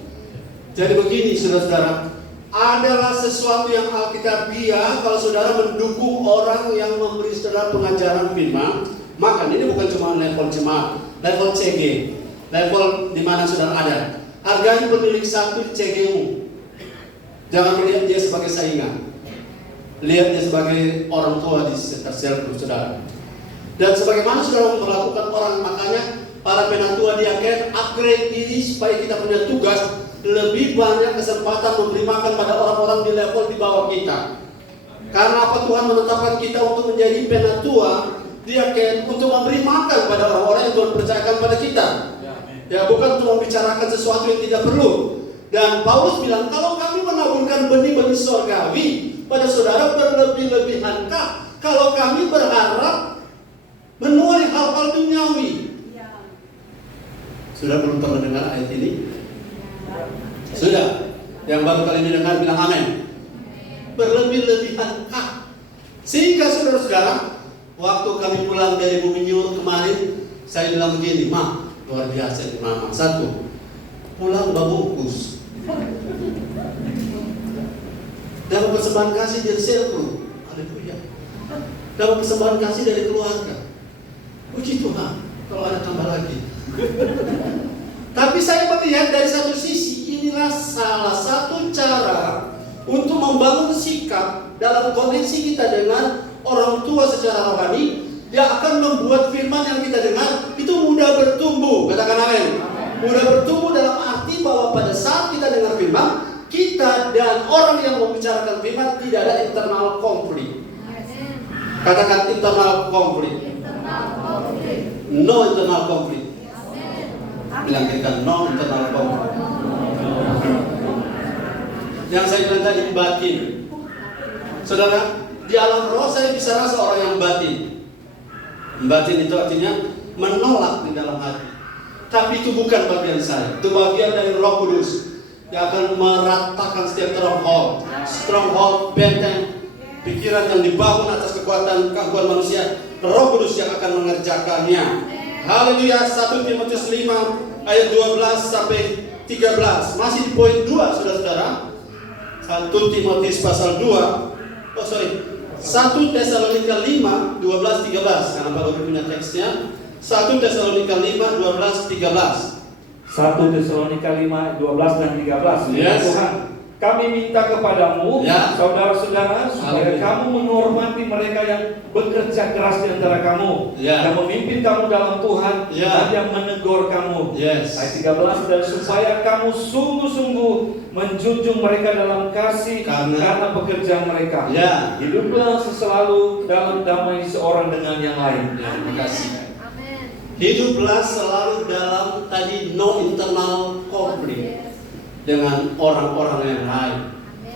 Jadi begini saudara-saudara, adalah sesuatu yang alkitabiah kalau saudara mendukung orang yang memberi saudara pengajaran firman. Maka ini bukan cuma level jemaat, level CG, level di mana saudara ada. Hargai pemilik satu di CG-mu. Jangan melihat dia sebagai saingan. Lihat dia sebagai orang tua di sekitar grup saudara. Dan sebagaimana saudara melakukan orang, makanya para penatua diaken upgrade diri supaya kita punya tugas lebih banyak kesempatan memberi makan pada orang-orang orang di level di bawah kita. Karena apa? Tuhan menetapkan kita untuk menjadi penatua, diaken, untuk memberi makan pada orang-orang yang Tuhan percayakan pada kita. Ya, bukan untuk membicarakan sesuatu yang tidak perlu. Dan Paulus bilang, kalau kami menaburkan benih-benih surgawi pada saudara, berlebih-lebihankah kalau kami berharap menuai hal-hal duniawi? Sudah belum pernah dengar ayat ini? Sudah? Yang baru kali ini dengar bilang amin. Berlebih-lebihankah? Sehingga saudara-saudara, waktu kami pulang dari Bumi Nyur kemarin, saya bilang begini, Ma, luar biasa ini Mama. Satu, pulang babungkus, dapat persembahan kasih dari serku, haleluya. Dapat persembahan kasih dari keluarga. Puji Tuhan, kalau ada tambah lagi. Tapi saya melihat dari satu sisi, inilah salah satu cara untuk membangun sikap dalam koneksi kita dengan orang tua secara rohani, yang akan membuat firman yang kita dengar itu mudah bertumbuh. Katakan amin. Mudah bertumbuh dalam arti bahwa pada saat kita dengar firman, kita dan orang yang membicarakan firman tidak ada internal konflik. Katakan internal konflik. No internal konflik. Bilang kita no internal konflik. Yang saya bilang tadi batin. Saudara, di alam roh saya bisa rasa orang yang batin. Batin itu artinya menolak di dalam hati. Tapi itu bukan bagian saya. Itu bagian dari Roh Kudus yang akan meratakan setiap stronghold, benteng, pikiran yang dibangun atas kekuatan gangguan manusia. Roh Kudus yang akan mengerjakannya. Haleluya. 1 Timotius 5 ayat 12 sampai 13. Masih di poin 2, saudara-saudara. 1 Timotius pasal 2. 1 Tesalonika 5 12 13. Karena Bapak punya teksnya. 1 Tesalonika 5 12 13. 1 Tesalonika 5 12 dan 13. Yes. Tuhan, kami minta kepadamu, saudara-saudara, supaya kamu menghormati mereka yang bekerja keras di antara kamu, yang memimpin kamu dalam Tuhan, dan yang menegur kamu. Ayat 13, dan supaya kamu sungguh-sungguh menjunjung mereka dalam kasih karena pekerjaan mereka. Hiduplah selalu dalam damai seorang dengan yang lain. Terima kasih. Hiduplah selalu dalam tadi no internal konflik dengan orang-orang yang lain.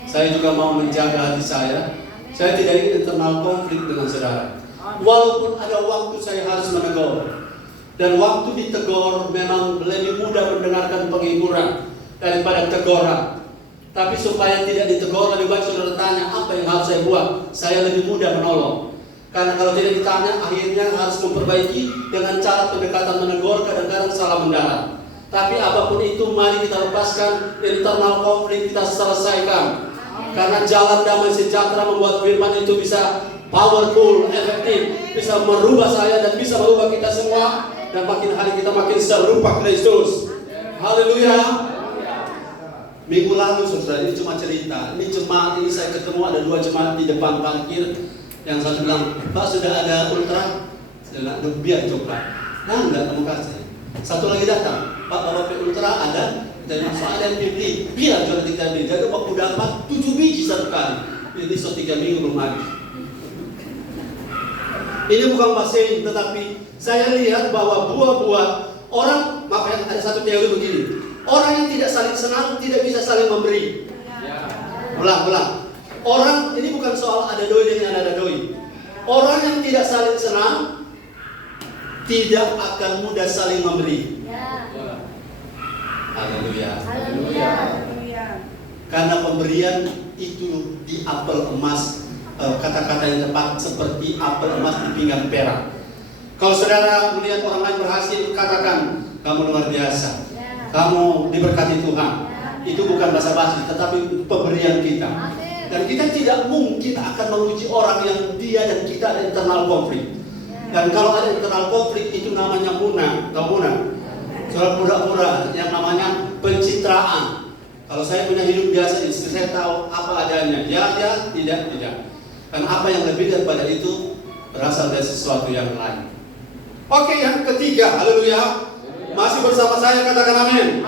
Saya juga mau menjaga hati saya. Saya tidak ingin internal konflik dengan saudara. Walaupun ada waktu saya harus menegur, dan waktu ditegur memang lebih mudah mendengarkan penghiburan daripada teguran. Tapi supaya tidak ditegur, lebih baik saudara tanya apa yang harus saya buat. Saya lebih mudah menolong. Karena kalau tidak ditanya, akhirnya harus memperbaiki dengan cara pendekatan menegur, kadang-kadang salah mendarat. Tapi apapun itu, mari kita lepaskan internal konflik, kita selesaikan. Karena jalan damai sejahtera membuat firman itu bisa powerful, efektif, bisa merubah saya dan bisa merubah kita semua. Dan makin hari kita makin serupa Kristus. Haleluya. Minggu lalu saudara, ini cuma cerita. Ini saya ketemu ada 2 jemaat di depan parkir. Yang satu bilang, Pak sudah ada ultra. Saya bilang, biar coba. Nah enggak, kamu kasih. Satu lagi datang, Pak bawa ultra ada. Dan ada yang beli, biar jual 3 biji. Jadi waktu dapat 7 biji satu kali. Ini 3 minggu belum habis. Ini bukan bahasain, tetapi saya lihat bahwa buah-buah orang, makanya ada satu teori begini. Orang yang tidak saling senang tidak bisa saling memberi. Ulang. Orang ini bukan soal ada doi dengan ada doi. Orang yang tidak saling senang tidak akan mudah saling memberi. Haleluya. Karena pemberian itu di apel emas, kata-kata yang tepat seperti apel emas di pinggan perak. Kalau saudara melihat orang lain berhasil, katakan kamu luar biasa. Kamu diberkati Tuhan. Itu bukan basa-basi, tetapi pemberian kita. Dan kita tidak mungkin akan memuji orang yang dia dan kita ada internal konflik. Dan kalau ada internal konflik itu namanya munah. Tahu munah? Soal pura-pura yang namanya pencitraan. Kalau saya punya hidup biasa, istri saya tahu apa adanya. Ya, tidak. Dan apa yang lebih daripada itu berasal dari sesuatu yang lain. Oke, yang ketiga, haleluya. Masih bersama saya, katakan amin.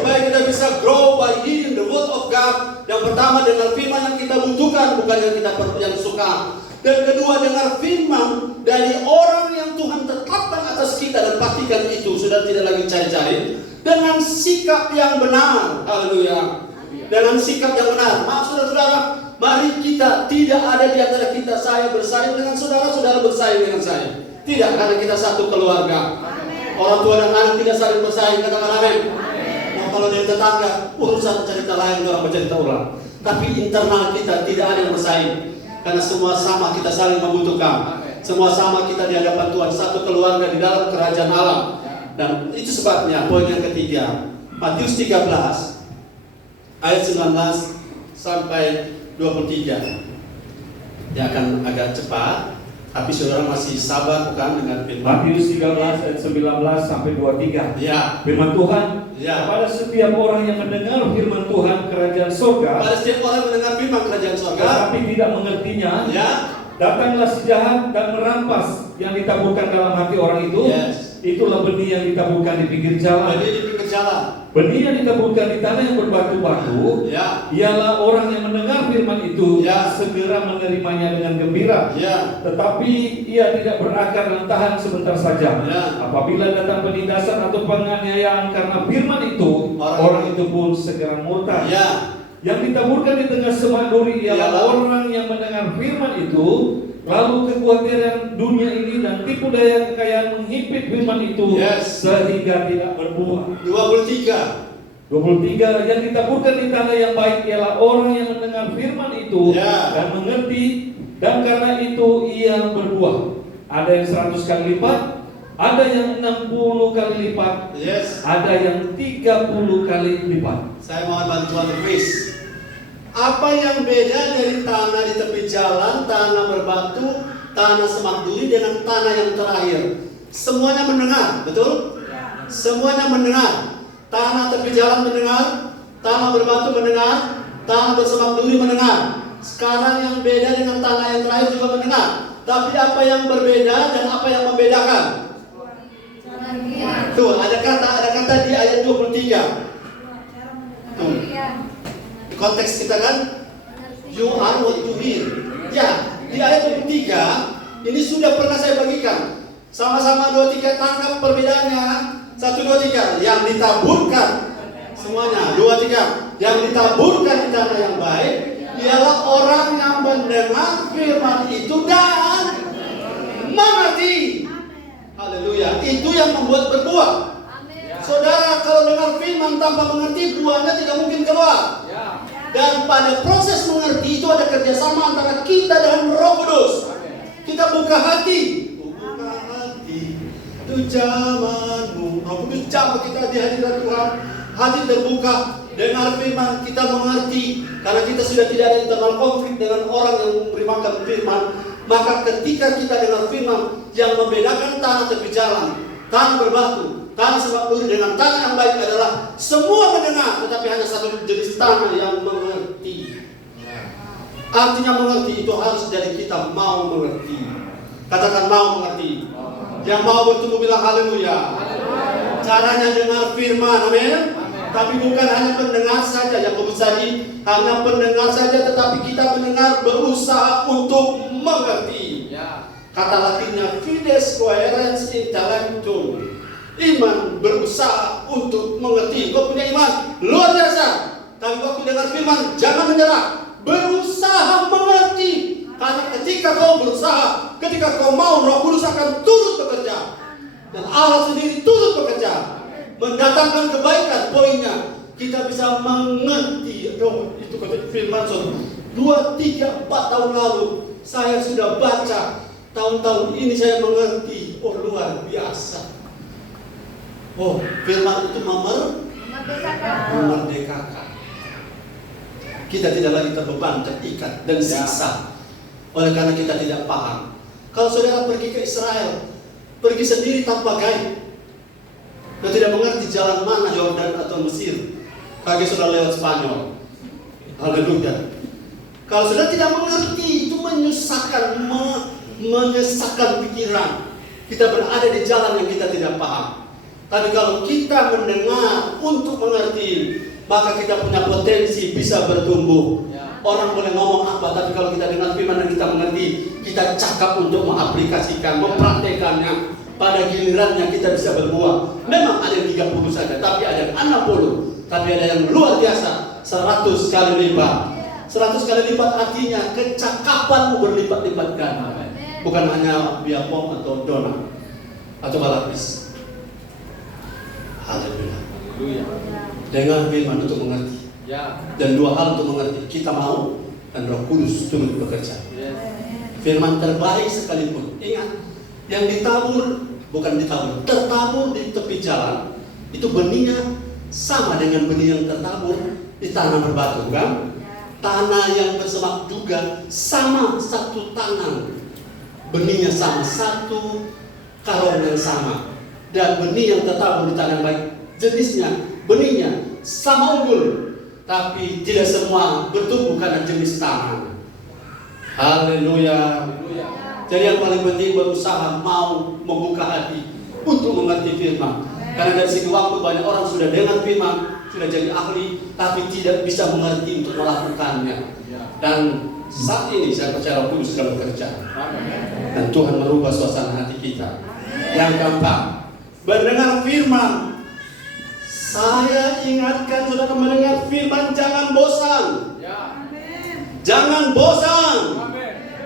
supaya kita bisa grow by hearing the word of God. Yang pertama, dengar firman yang kita butuhkan, bukan yang kita yang suka. Dan kedua, dengar firman dari orang yang Tuhan tetapkan atas kita, dan pastikan itu sudah tidak lagi cari-cari, dengan sikap yang benar. Haleluya. Dengan sikap yang benar. Saudara-saudara, mari kita tidak ada di antara kita saya bersaing dengan saudara, saudara bersaing dengan saya. Tidak, karena kita satu keluarga. Orang tua dan anak tidak saling bersaing, katakan amin. Nah, kalau dari tetangga, urusan cerita lain, orang bercerita ulang. Tapi internal kita tidak ada yang bersaing, karena semua sama, kita saling membutuhkan. Semua sama kita di hadapan Tuhan, satu keluarga di dalam kerajaan Allah. Dan itu sebabnya poin yang ketiga, Matius 13 ayat 19 sampai 23. Dia akan agak cepat, tapi saudara masih sabar bukan dengan firman. Matius 13 ayat 19 sampai 23. Ya. Firman Tuhan, Ya. kepada setiap orang yang mendengar firman Tuhan kerajaan surga, Pada setiap orang mendengar firman kerajaan surga, tetapi tidak mengertinya, ya, datanglah si jahat dan merampas yang ditaburkan dalam hati orang itu. Yes. Itulah benih yang ditaburkan di pinggir jalan. jadi di pinggir jalan. Benih yang ditaburkan di tanah yang berbatu-batu, Ya, ialah orang yang mendengar firman itu, Ya. segera menerimanya dengan gembira. ya, Tetapi ia tidak berakar dan tahan sebentar saja. Ya. Apabila datang penindasan atau penganiayaan karena firman itu, orang itu pun segera murtad. ya, Yang ditaburkan di tengah semak duri ialah Ialah orang yang mendengar firman itu, lalu kekhawatiran dunia ini dan tipu daya kekayaan menghimpit firman itu, Yes. sehingga tidak berbuah. 23. 23, yang ditaburkan di tanah yang baik ialah orang yang mendengar firman itu, Ya. dan mengerti, dan karena itu ia berbuah. Ada yang 100 kali lipat, ada yang 60 kali lipat, Yes. ada yang 30 kali lipat. Saya mohon bantuan Chris. Apa yang beda dari tanah di tepi jalan, tanah berbatu, tanah semak duri dengan tanah yang terakhir? Semuanya mendengar, betul? Semuanya mendengar. Tanah tepi jalan mendengar, tanah berbatu mendengar, tanah bersemak duri mendengar. Sekarang yang beda dengan tanah yang terakhir juga mendengar. Tapi apa yang berbeda dan apa yang membedakan? Tuh, ada kata di ayat 23. Tuh. Konteks kita kan, you are what you hear. Ya, di ayat 23 ini sudah pernah saya bagikan. Sama-sama 23 tangkap perbedaannya. 1, 2, 3. Yang ditaburkan semuanya. 2, 3. Yang ditaburkan di tanah yang baik ialah orang yang mendengar firman itu dan mengerti. Haleluya. Itu yang membuat berbuah. Saudara, kalau dengar firman tanpa mengerti, buahnya tidak mungkin keluar. Dan pada proses mengerti itu ada kerjasama antara kita dan Roh Kudus. Kita buka hati. Buka hati. Itu zamanmu. Roh Kudus jamah kita di hadirat Tuhan. Hati terbuka. Dengar firman, kita mengerti. Karena kita sudah tidak ada internal konflik dengan orang yang memberi makan firman. Maka ketika kita dengar firman yang membedakan tanah tepi jalan, tanah berbatu, tanah semak duri dengan tanah yang baik adalah semua mendengar, tetapi hanya satu jenis tanah yang mengerti. Artinya mengerti itu harus dari kita mau mengerti. Katakan mau mengerti. Yang mau bertumbuh bilang haleluya. Caranya dengar firman, amin. Tapi bukan hanya pendengar saja, Yakobus tadi hanya pendengar saja, tetapi kita mendengar berusaha untuk mengerti. Kata Latinnya fides coherens intellectum. Iman berusaha untuk mengerti. Kau punya iman luar biasa, tapi waktu dengar firman jangan menyerah. Berusaha mengerti. Karena ketika kau berusaha, ketika kau mau, Roh Kudus akan turut bekerja. Dan Allah sendiri turut bekerja, mendatangkan kebaikan. Poinnya kita bisa mengerti. Itu kata firman 2, 3, 4 tahun lalu saya sudah baca. Tahun-tahun ini saya mengerti. Oh, luar biasa. Oh, firman itu memerdekakan. Kita tidak lagi terbeban, terikat dan siksa oleh karena kita tidak paham. Kalau saudara pergi ke Israel, pergi sendiri tanpa guide, dan tidak mengerti jalan mana Yordan atau Mesir, bagi sudah lewat Spanyol. Haleluya. Kalau sudah tidak mengerti, itu menyusahkan pikiran. Kita berada di jalan yang kita tidak paham. Tapi kalau kita mendengar untuk mengerti, maka kita punya potensi bisa bertumbuh. Orang boleh ngomong apa, tapi kalau kita dengar firman dan kita mengerti, kita cakap untuk mengaplikasikan, mempraktekannya. Pada gilirannya kita bisa berbuah. Memang ada yang 30 saja, tapi ada yang 60. Tapi ada yang luar biasa, 100 kali lipat. 100 kali lipat artinya kecakapanmu berlipat-lipat ganda. Bukan hanya biapom atau dona atau balapis. Haleluya. Dengar firman untuk mengerti. Dan dua hal untuk mengerti, kita mau dan Roh Kudus turut bekerja. Firman terbaik sekalipun. Ingat, yang ditabur bukan ditabur, tertabur di tepi jalan itu benihnya sama dengan benih yang tertabur di tanah berbatu, kan? Tanah yang bersemak juga sama, satu tanah, benihnya sama, satu karung yang sama. Dan benih yang tertabur di tanah baik, jenisnya, benihnya sama unggul, tapi tidak semua bertumbuh karena jenis tanah. Haleluya. Jadi yang paling penting berusaha mau membuka hati untuk mengerti firman. Karena dari segi waktu banyak orang sudah dengar firman, sudah jadi ahli, tapi tidak bisa mengerti untuk melakukannya. Dan saat ini saya percaya Roh Kudus sedang bekerja. Dan Tuhan merubah suasana hati kita. Yang keempat, mendengar firman. Saya ingatkan saudara, mendengar firman jangan bosan. Jangan bosan.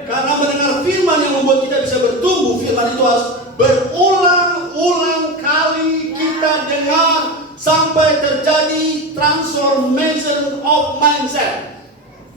Karena mendengar firman yang membuat kita bisa bertumbuh. Firman itu harus berulang-ulang kali kita dengar sampai terjadi transformation of mindset.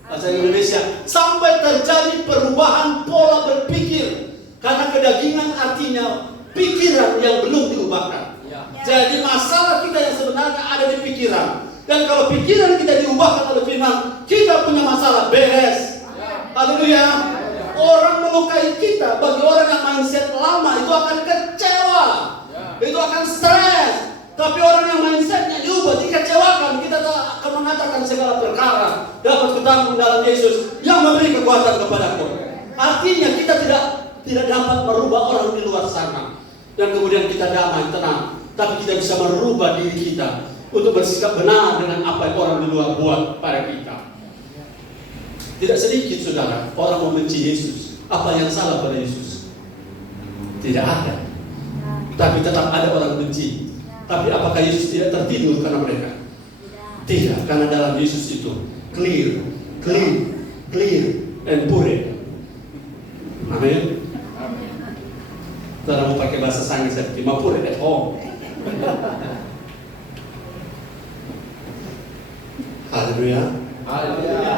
Bahasa Indonesia, sampai terjadi perubahan pola berpikir. Karena kedagingan artinya pikiran yang belum diubahkan. Jadi masalah kita yang sebenarnya ada di pikiran. Dan kalau pikiran kita diubahkan oleh firman, kita punya masalah beres. Haleluya. Orang melukai kita, bagi orang yang mindset lama itu akan kecewa, itu akan stres. Tapi orang yang mindsetnya diubah, dikecewakan, kita akan mengatakan segala perkara dapat kutanggung dalam Yesus yang memberi kekuatan kepadaku. Artinya kita tidak dapat merubah orang di luar sana dan kemudian kita damai, tenang. Tapi kita bisa merubah diri kita untuk bersikap benar dengan apa yang orang di luar buat pada kita. Tidak sedikit saudara orang membenci Yesus. Apa yang salah pada Yesus? Tidak ada. Tapi tetap ada orang benci. Tapi apakah Yesus tidak tertidur karena mereka? Tidak, karena dalam Yesus itu clear, and pure. Amin. Saudara mau pakai bahasa Sanggih seperti pure at home. Haleluya. Haleluya.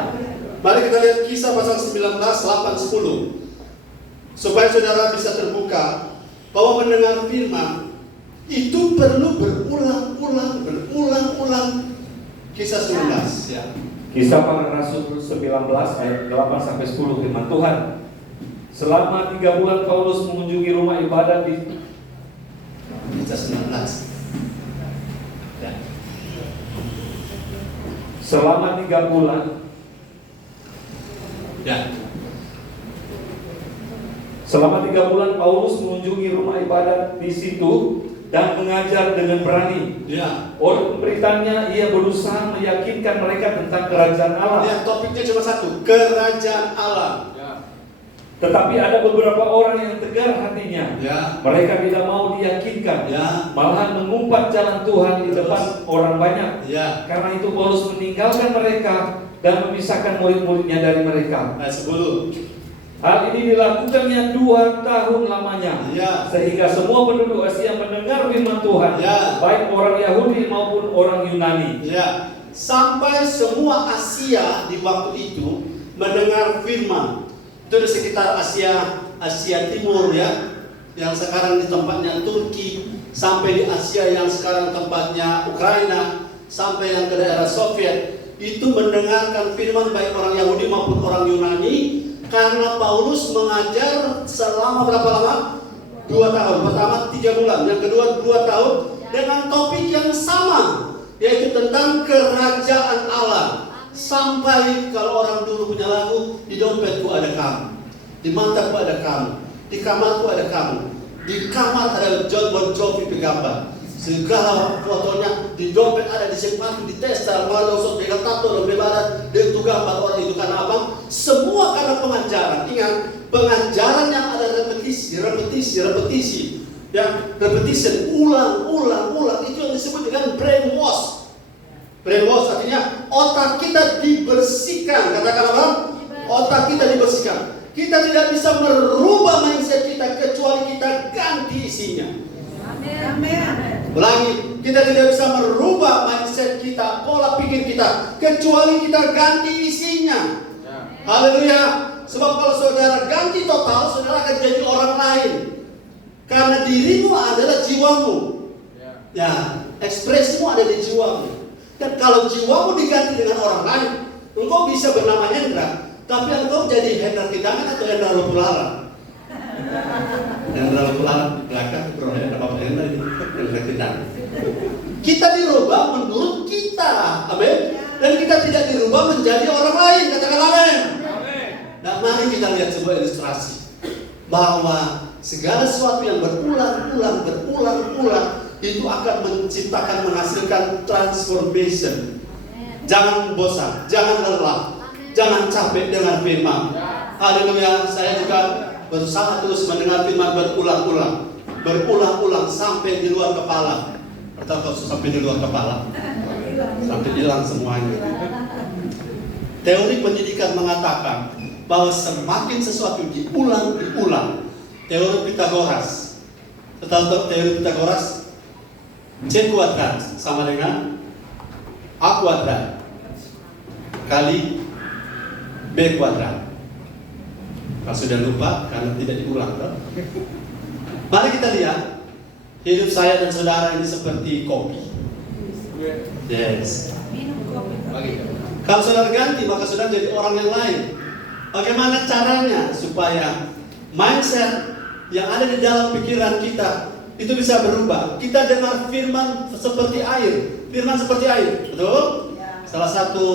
Mari kita lihat Kisah pasal 19, 8, 10. Supaya saudara bisa terbuka bahwa mendengar firman itu perlu berulang-ulang. Kisah 19 ya. Kisah para Rasul 19 ayat 8 sampai 10 firman Tuhan. Selama 3 bulan Paulus mengunjungi rumah ibadat di Kisah 19. Ya. Selama 3 bulan. Ya. Selama 3 bulan Paulus mengunjungi rumah ibadat di situ dan mengajar dengan berani. Ya. Oleh pemberitaannya ia berusaha meyakinkan mereka tentang kerajaan Allah. Ya, topiknya cuma satu, kerajaan Allah. Ya. Tetapi ada beberapa orang yang tegar hatinya. Ya. Mereka tidak mau diyakinkan. Ya. Malahan mengumpat jalan Tuhan di depan orang banyak. Ya. Karena itu Paulus meninggalkan mereka dan memisahkan murid-muridnya dari mereka. Ayat 10. Hal ini dilakukannya 2 tahun lamanya. Ya. Sehingga semua penduduk Asia mendengar firman Tuhan. Ya. Baik orang Yahudi maupun orang Yunani. Ya. Sampai semua Asia di waktu itu mendengar firman. Itu di sekitar Asia Timur ya. Yang sekarang di tempatnya Turki, sampai di Asia yang sekarang tempatnya Ukraina, sampai yang ke daerah Soviet. Itu mendengarkan firman baik orang Yahudi maupun orang Yunani. Karena Paulus mengajar selama berapa lama? 2 tahun. Pertama 3 bulan, yang kedua 2 tahun dengan topik yang sama, yaitu tentang kerajaan Allah. Sampai kalau orang dulu punya lagu, di dompetku ada kamu, di mataku ada kamu, di kamarku ada kamu, di kamar ada John Bon Jovi gambar, Segala fotonya di dompet ada, di sepatu, di testar, malah usut dengan tato, lebih barat, dan itu gambar orang itu karena apa? Semua karena pengajaran. Ingat, pengajaran yang ada repetisi. Yang repetition, ulang, itu yang disebut dengan brainwash. Brainwash artinya otak kita dibersihkan. Katakan apa? Otak kita dibersihkan. Kita tidak bisa merubah mindset kita kecuali kita ganti isinya. Amin. Ulangi, kita tidak bisa merubah mindset kita, pola pikir kita, kecuali kita ganti isinya. Haleluya. Sebab kalau saudara ganti total, saudara akan jadi orang lain. Karena dirimu adalah jiwamu. Ya, ekspresimu ada di jiwamu. Dan kalau jiwamu diganti dengan orang lain, engkau bisa bernama Hendra, tapi engkau jadi Hendra Kidangan atau Hendra Lopulala. Hendra Lopulala belakang, ada Bapak Hendra ini, Hendra Kidangan. Kita dirubah menurut kita, amin. Dan kita tidak dirubah menjadi orang lain, katakan amin. Nah, mari kita lihat sebuah ilustrasi bahwa segala sesuatu yang berulang itu akan menghasilkan transformation. Jangan bosan, jangan lelah, jangan capek dengan firman. Haleluya. Saya juga berusaha terus mendengar firman berulang-ulang sampai di luar kepala. Atau kalau sampai di luar kepala, sampai hilang semuanya. Teori pendidikan mengatakan bahwa semakin sesuatu diulang, teori Pitagoras. Tahu teori Pitagoras? C kuadrat sama dengan A kuadrat kali B kuadrat. Kalau sudah lupa karena tidak diulang, kan? Mari kita lihat hidup saya dan saudara ini seperti kopi. Yes. Kalau saudara ganti, maka saudara jadi orang yang lain. Bagaimana caranya supaya mindset yang ada di dalam pikiran kita itu bisa berubah? Kita dengar firman seperti air. Firman seperti air, betul? Ya. Salah satu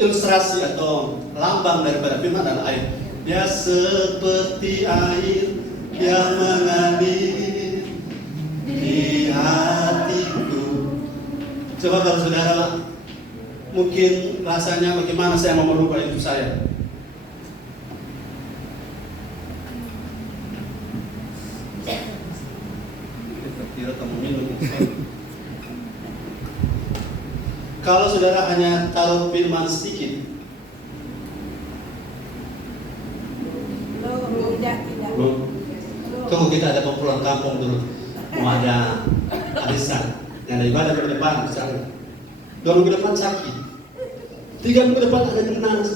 ilustrasi atau lambang daripada firman adalah air. Ya seperti air yang mengalir di hatiku. Coba kalau saudara mungkin rasanya bagaimana saya mau merubah hidup saya. Kalau saudara hanya taruh firman sedikit, tunggu, kita ada pempulang kampung dulu. Mau ada arisan yang dari ibadah ke depan misalnya. 2 minggu depan sakit, 3 minggu depan ada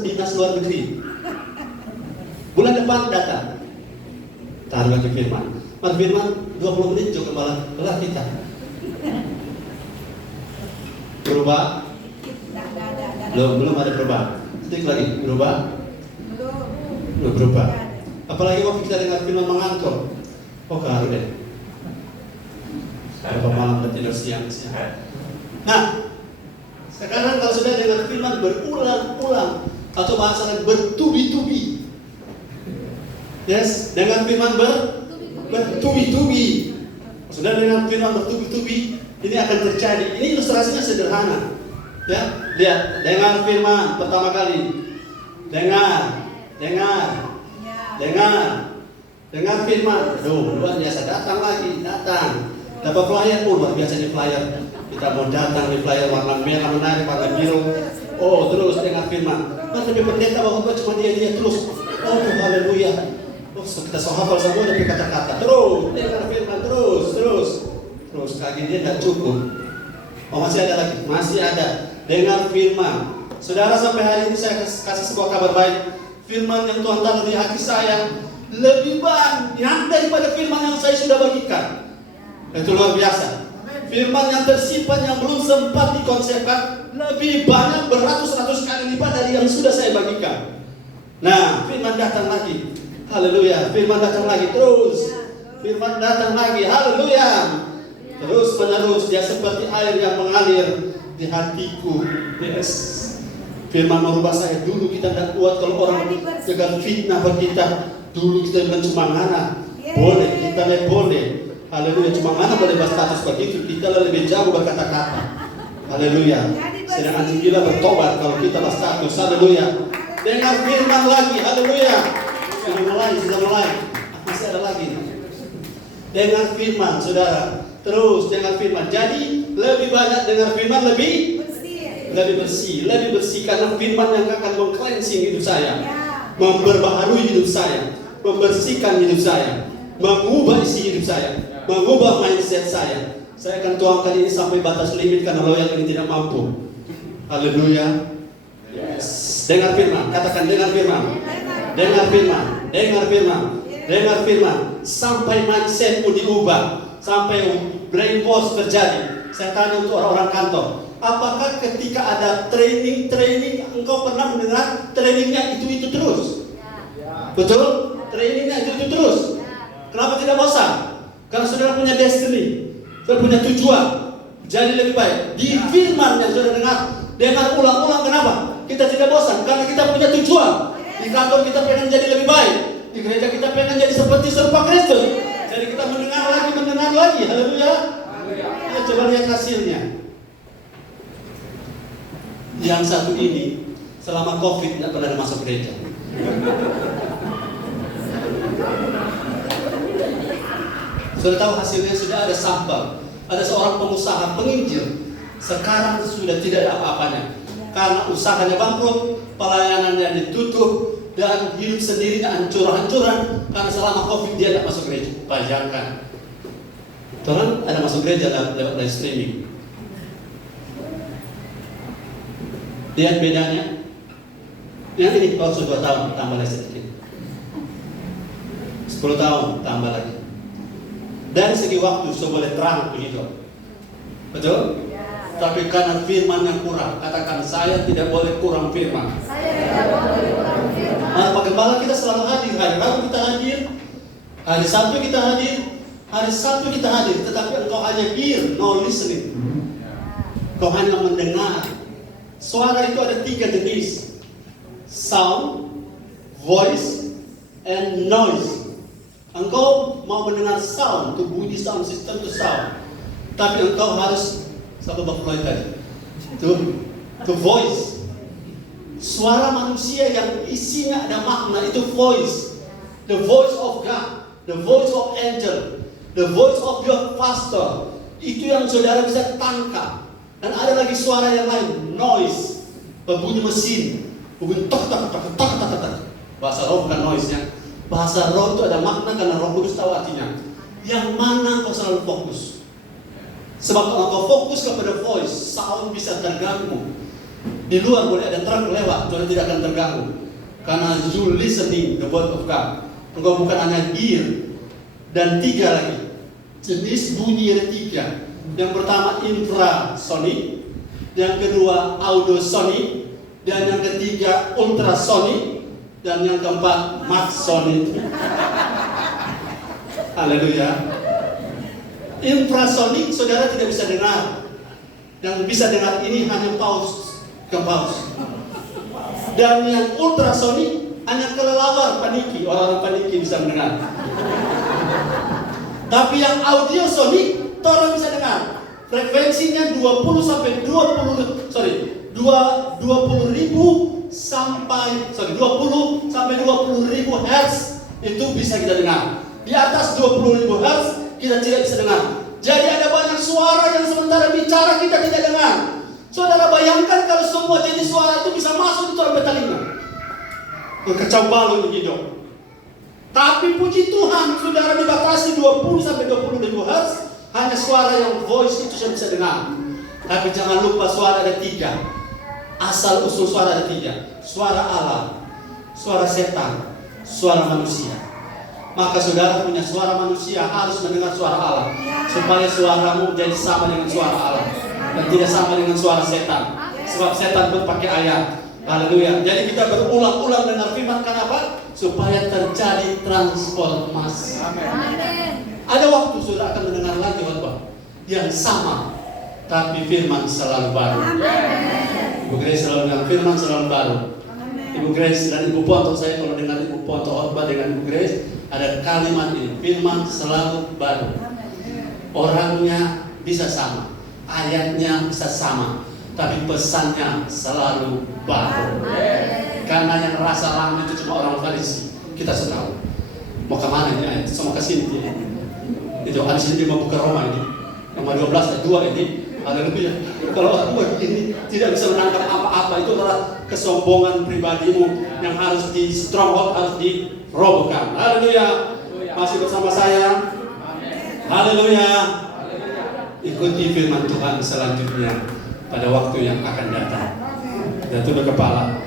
dinas luar negeri, bulan depan datang, taruh lagi firman. Firman 20 menit juga malah kita berubah. Belum ada perubahan. Sedikit lagi berubah. Belum berubah. Apalagi waktu kita dengar firman mengantuk. Oh karu deh. Berapa malam bertidur siang. Nah, sekarang kalau sudah dengar firman berulang-ulang atau bahasa lain bertubi-tubi. Yes, dengan firman bertubi-tubi. Sudah dengan firman bertubi-tubi, ini akan terjadi. Ini ilustrasinya sederhana. Ya, lihat, dengar firman pertama kali. Dengar firman. Luar biasa, datang lagi. Dapat flyer, luar biasa di flyer. Kita mau datang di flyer warna merah menarik, warna biru. Oh, terus dengar firman. Tapi pendeta bahwa cuma dia terus. Oh, haleluya. Kita hafal semua dari kata-kata. Terus dengar firman, terus kaki dia tidak cukup. Oh, masih ada lagi, masih ada. Dengar firman. Saudara, sampai hari ini saya kasih sebuah kabar baik. Firman yang Tuhan taruh di hati saya lebih banyak daripada firman yang saya sudah bagikan. Itu luar biasa. Firman yang tersimpan yang belum sempat dikonsepkan lebih banyak beratus-ratus kali lipat dari yang sudah saya bagikan. Nah, firman datang lagi. Haleluya. Firman datang lagi terus. Firman datang lagi. Haleluya. Terus menerus, dia seperti air yang mengalir di hatiku. Yes. Firman merubah saya. Dulu kita tidak kuat kalau orang jaga fitnah bagi kita. Dulu kita bukan cuma ngana. Boleh, kita boleh. Haleluya. Cuma mana boleh berstatus begitu, kita lebih jauh berkata-kata. Haleluya. Sedang anjing gila bertobat kalau kita berstatus. Haleluya. Dengar firman lagi. Haleluya. Sudah mulai. Masih ada lagi. Dengar firman, saudara. Terus dengar firman. Jadi lebih banyak dengar firman, lebih bersih, karena firman yang akan meng-cleansing hidup saya, memperbaharui hidup saya, membersihkan hidup saya, mengubah isi hidup saya, mengubah mindset saya. Saya akan tuangkan ini sampai batas limit karena loyal ini tidak mampu. Haleluya. Yes. Dengar firman, katakan dengar firman. Dengar firman, dengar firman, dengar firman sampai mindsetmu diubah, sampai brainwash terjadi. Saya tanya untuk orang-orang kantor, apakah ketika ada training engkau pernah mendengar trainingnya itu terus? Betul? Trainingnya itu terus. Kenapa tidak bosan? Karena saudara punya destiny, saudara punya tujuan. Jadi lebih baik di firman yang saudara dengar ulang-ulang. Kenapa? Kita tidak bosan karena kita punya tujuan. Di kantor kita pengen jadi lebih baik, di gereja kita pengen jadi serupa Kristus. Jadi kita mendengar lagi. Haleluya. Kita coba lihat hasilnya. Yang satu ini selama COVID tidak pernah masuk gereja. Sudah tahu hasilnya, sudah ada sampel. Ada seorang pengusaha penginjil, sekarang sudah tidak ada apa-apanya karena usahanya bangkrut, pelayanannya ditutup, dan hidup sendirinya hancur-hancuran karena selama COVID dia tidak masuk gereja. Bayangkan, Tuhan ada masuk gereja lewat live streaming. Lihat bedanya. Yang ini kalau sudah 2 tahun tambah lagi sedikit, 10 tahun tambah lagi. Dari segi waktu boleh terang begitu, betul? Tapi karena firman yang kurang, katakan saya tidak boleh kurang firman. Nah, Pak Gembala kita selalu hadir. Hari Rabu kita hadir, hari Sabtu kita hadir, tetapi engkau hanya hear, no listening. Kau hanya mendengar. Suara itu ada 3 jenis: sound, voice, and noise. Engkau mau mendengar sound, itu bunyi sound system itu sound. Tapi engkau harus satu Floyd tadi. Itu voice. Suara manusia yang isinya ada makna itu voice. The voice of God, the voice of angel, the voice of your pastor. Itu yang saudara bisa tangkap. Dan ada lagi suara yang lain, noise, bunyi mesin, bunyi tok. Bahasa roh bukan noise-nya. Bahasa roh itu ada makna karena Roh Kudus tahu artinya. Yang mana kau selalu fokus? Sebab kalau kau fokus kepada voice, sound bisa terganggu. Di luar boleh ada truk lewat, saudara tidak akan terganggu. Karena you listening the word of God. Engkau bukan hanya hear. Dan 3 lagi jenis bunyi ada 3. Yang pertama infrasonic, yang kedua audosonic, dan yang ketiga ultrasonic, dan yang keempat maxsonic. Haleluya. Infrasonic saudara tidak bisa dengar. Yang bisa dengar ini hanya paus. Dan yang ultrasonic hanya kelelawar paniki, orang paniki bisa mendengar. Tapi yang audiosonic orang bisa dengar. Frekuensinya 20 sampai 20 ribu hertz itu bisa kita dengar. Di atas 20.000 hertz kita tidak bisa dengar. Jadi ada banyak suara yang sementara bicara kita tidak dengar. Saudara bayangkan kalau semua jenis suara itu bisa masuk di trompet telinga. Kacau balau hidup. Tapi puji Tuhan, saudara dibatasi 20 sampai 20.000 hertz. Hanya suara yang voice itu saya bisa dengar. Tapi jangan lupa suara ada 3. Asal usul suara ada 3. Suara Allah, suara setan, suara manusia. Maka saudara punya suara manusia harus mendengar suara Allah, supaya suaramu jadi sama dengan suara Allah dan tidak sama dengan suara setan. Sebab setan berpakai ayat. Haleluya. Jadi kita berulang-ulang dengar firman. Kenapa? Supaya terjadi transformasi. Amin. Ada waktu saudara akan mendengar lagi khotbah yang sama, tapi firman selalu baru. Ibu Grace selalu dengar firman selalu baru. Ibu Grace dan Ibu Ponto, saya kalau dengar Ibu Ponto khotbah dengan Ibu Grace, ada kalimat ini, firman selalu baru. Orangnya bisa sama, ayatnya bisa sama, tapi pesannya selalu baru. Karena yang rasa lama itu cuma orang Farisi. Kita sudah tahu. Mau kemana ini ayat? Sama kesini dia. Itu ada sini dia mau buka Roma ini. Roma 12 ayat 2 ini. Ada lebih ya. Kalau aku ini tidak bisa menangkap apa-apa, itu adalah kesombongan pribadimu yang harus di stronghold, harus dirobohkan. Haleluya. Masih bersama saya. Haleluya. Ikuti firman Tuhan selanjutnya pada waktu yang akan datang. Dan tunduk kepala.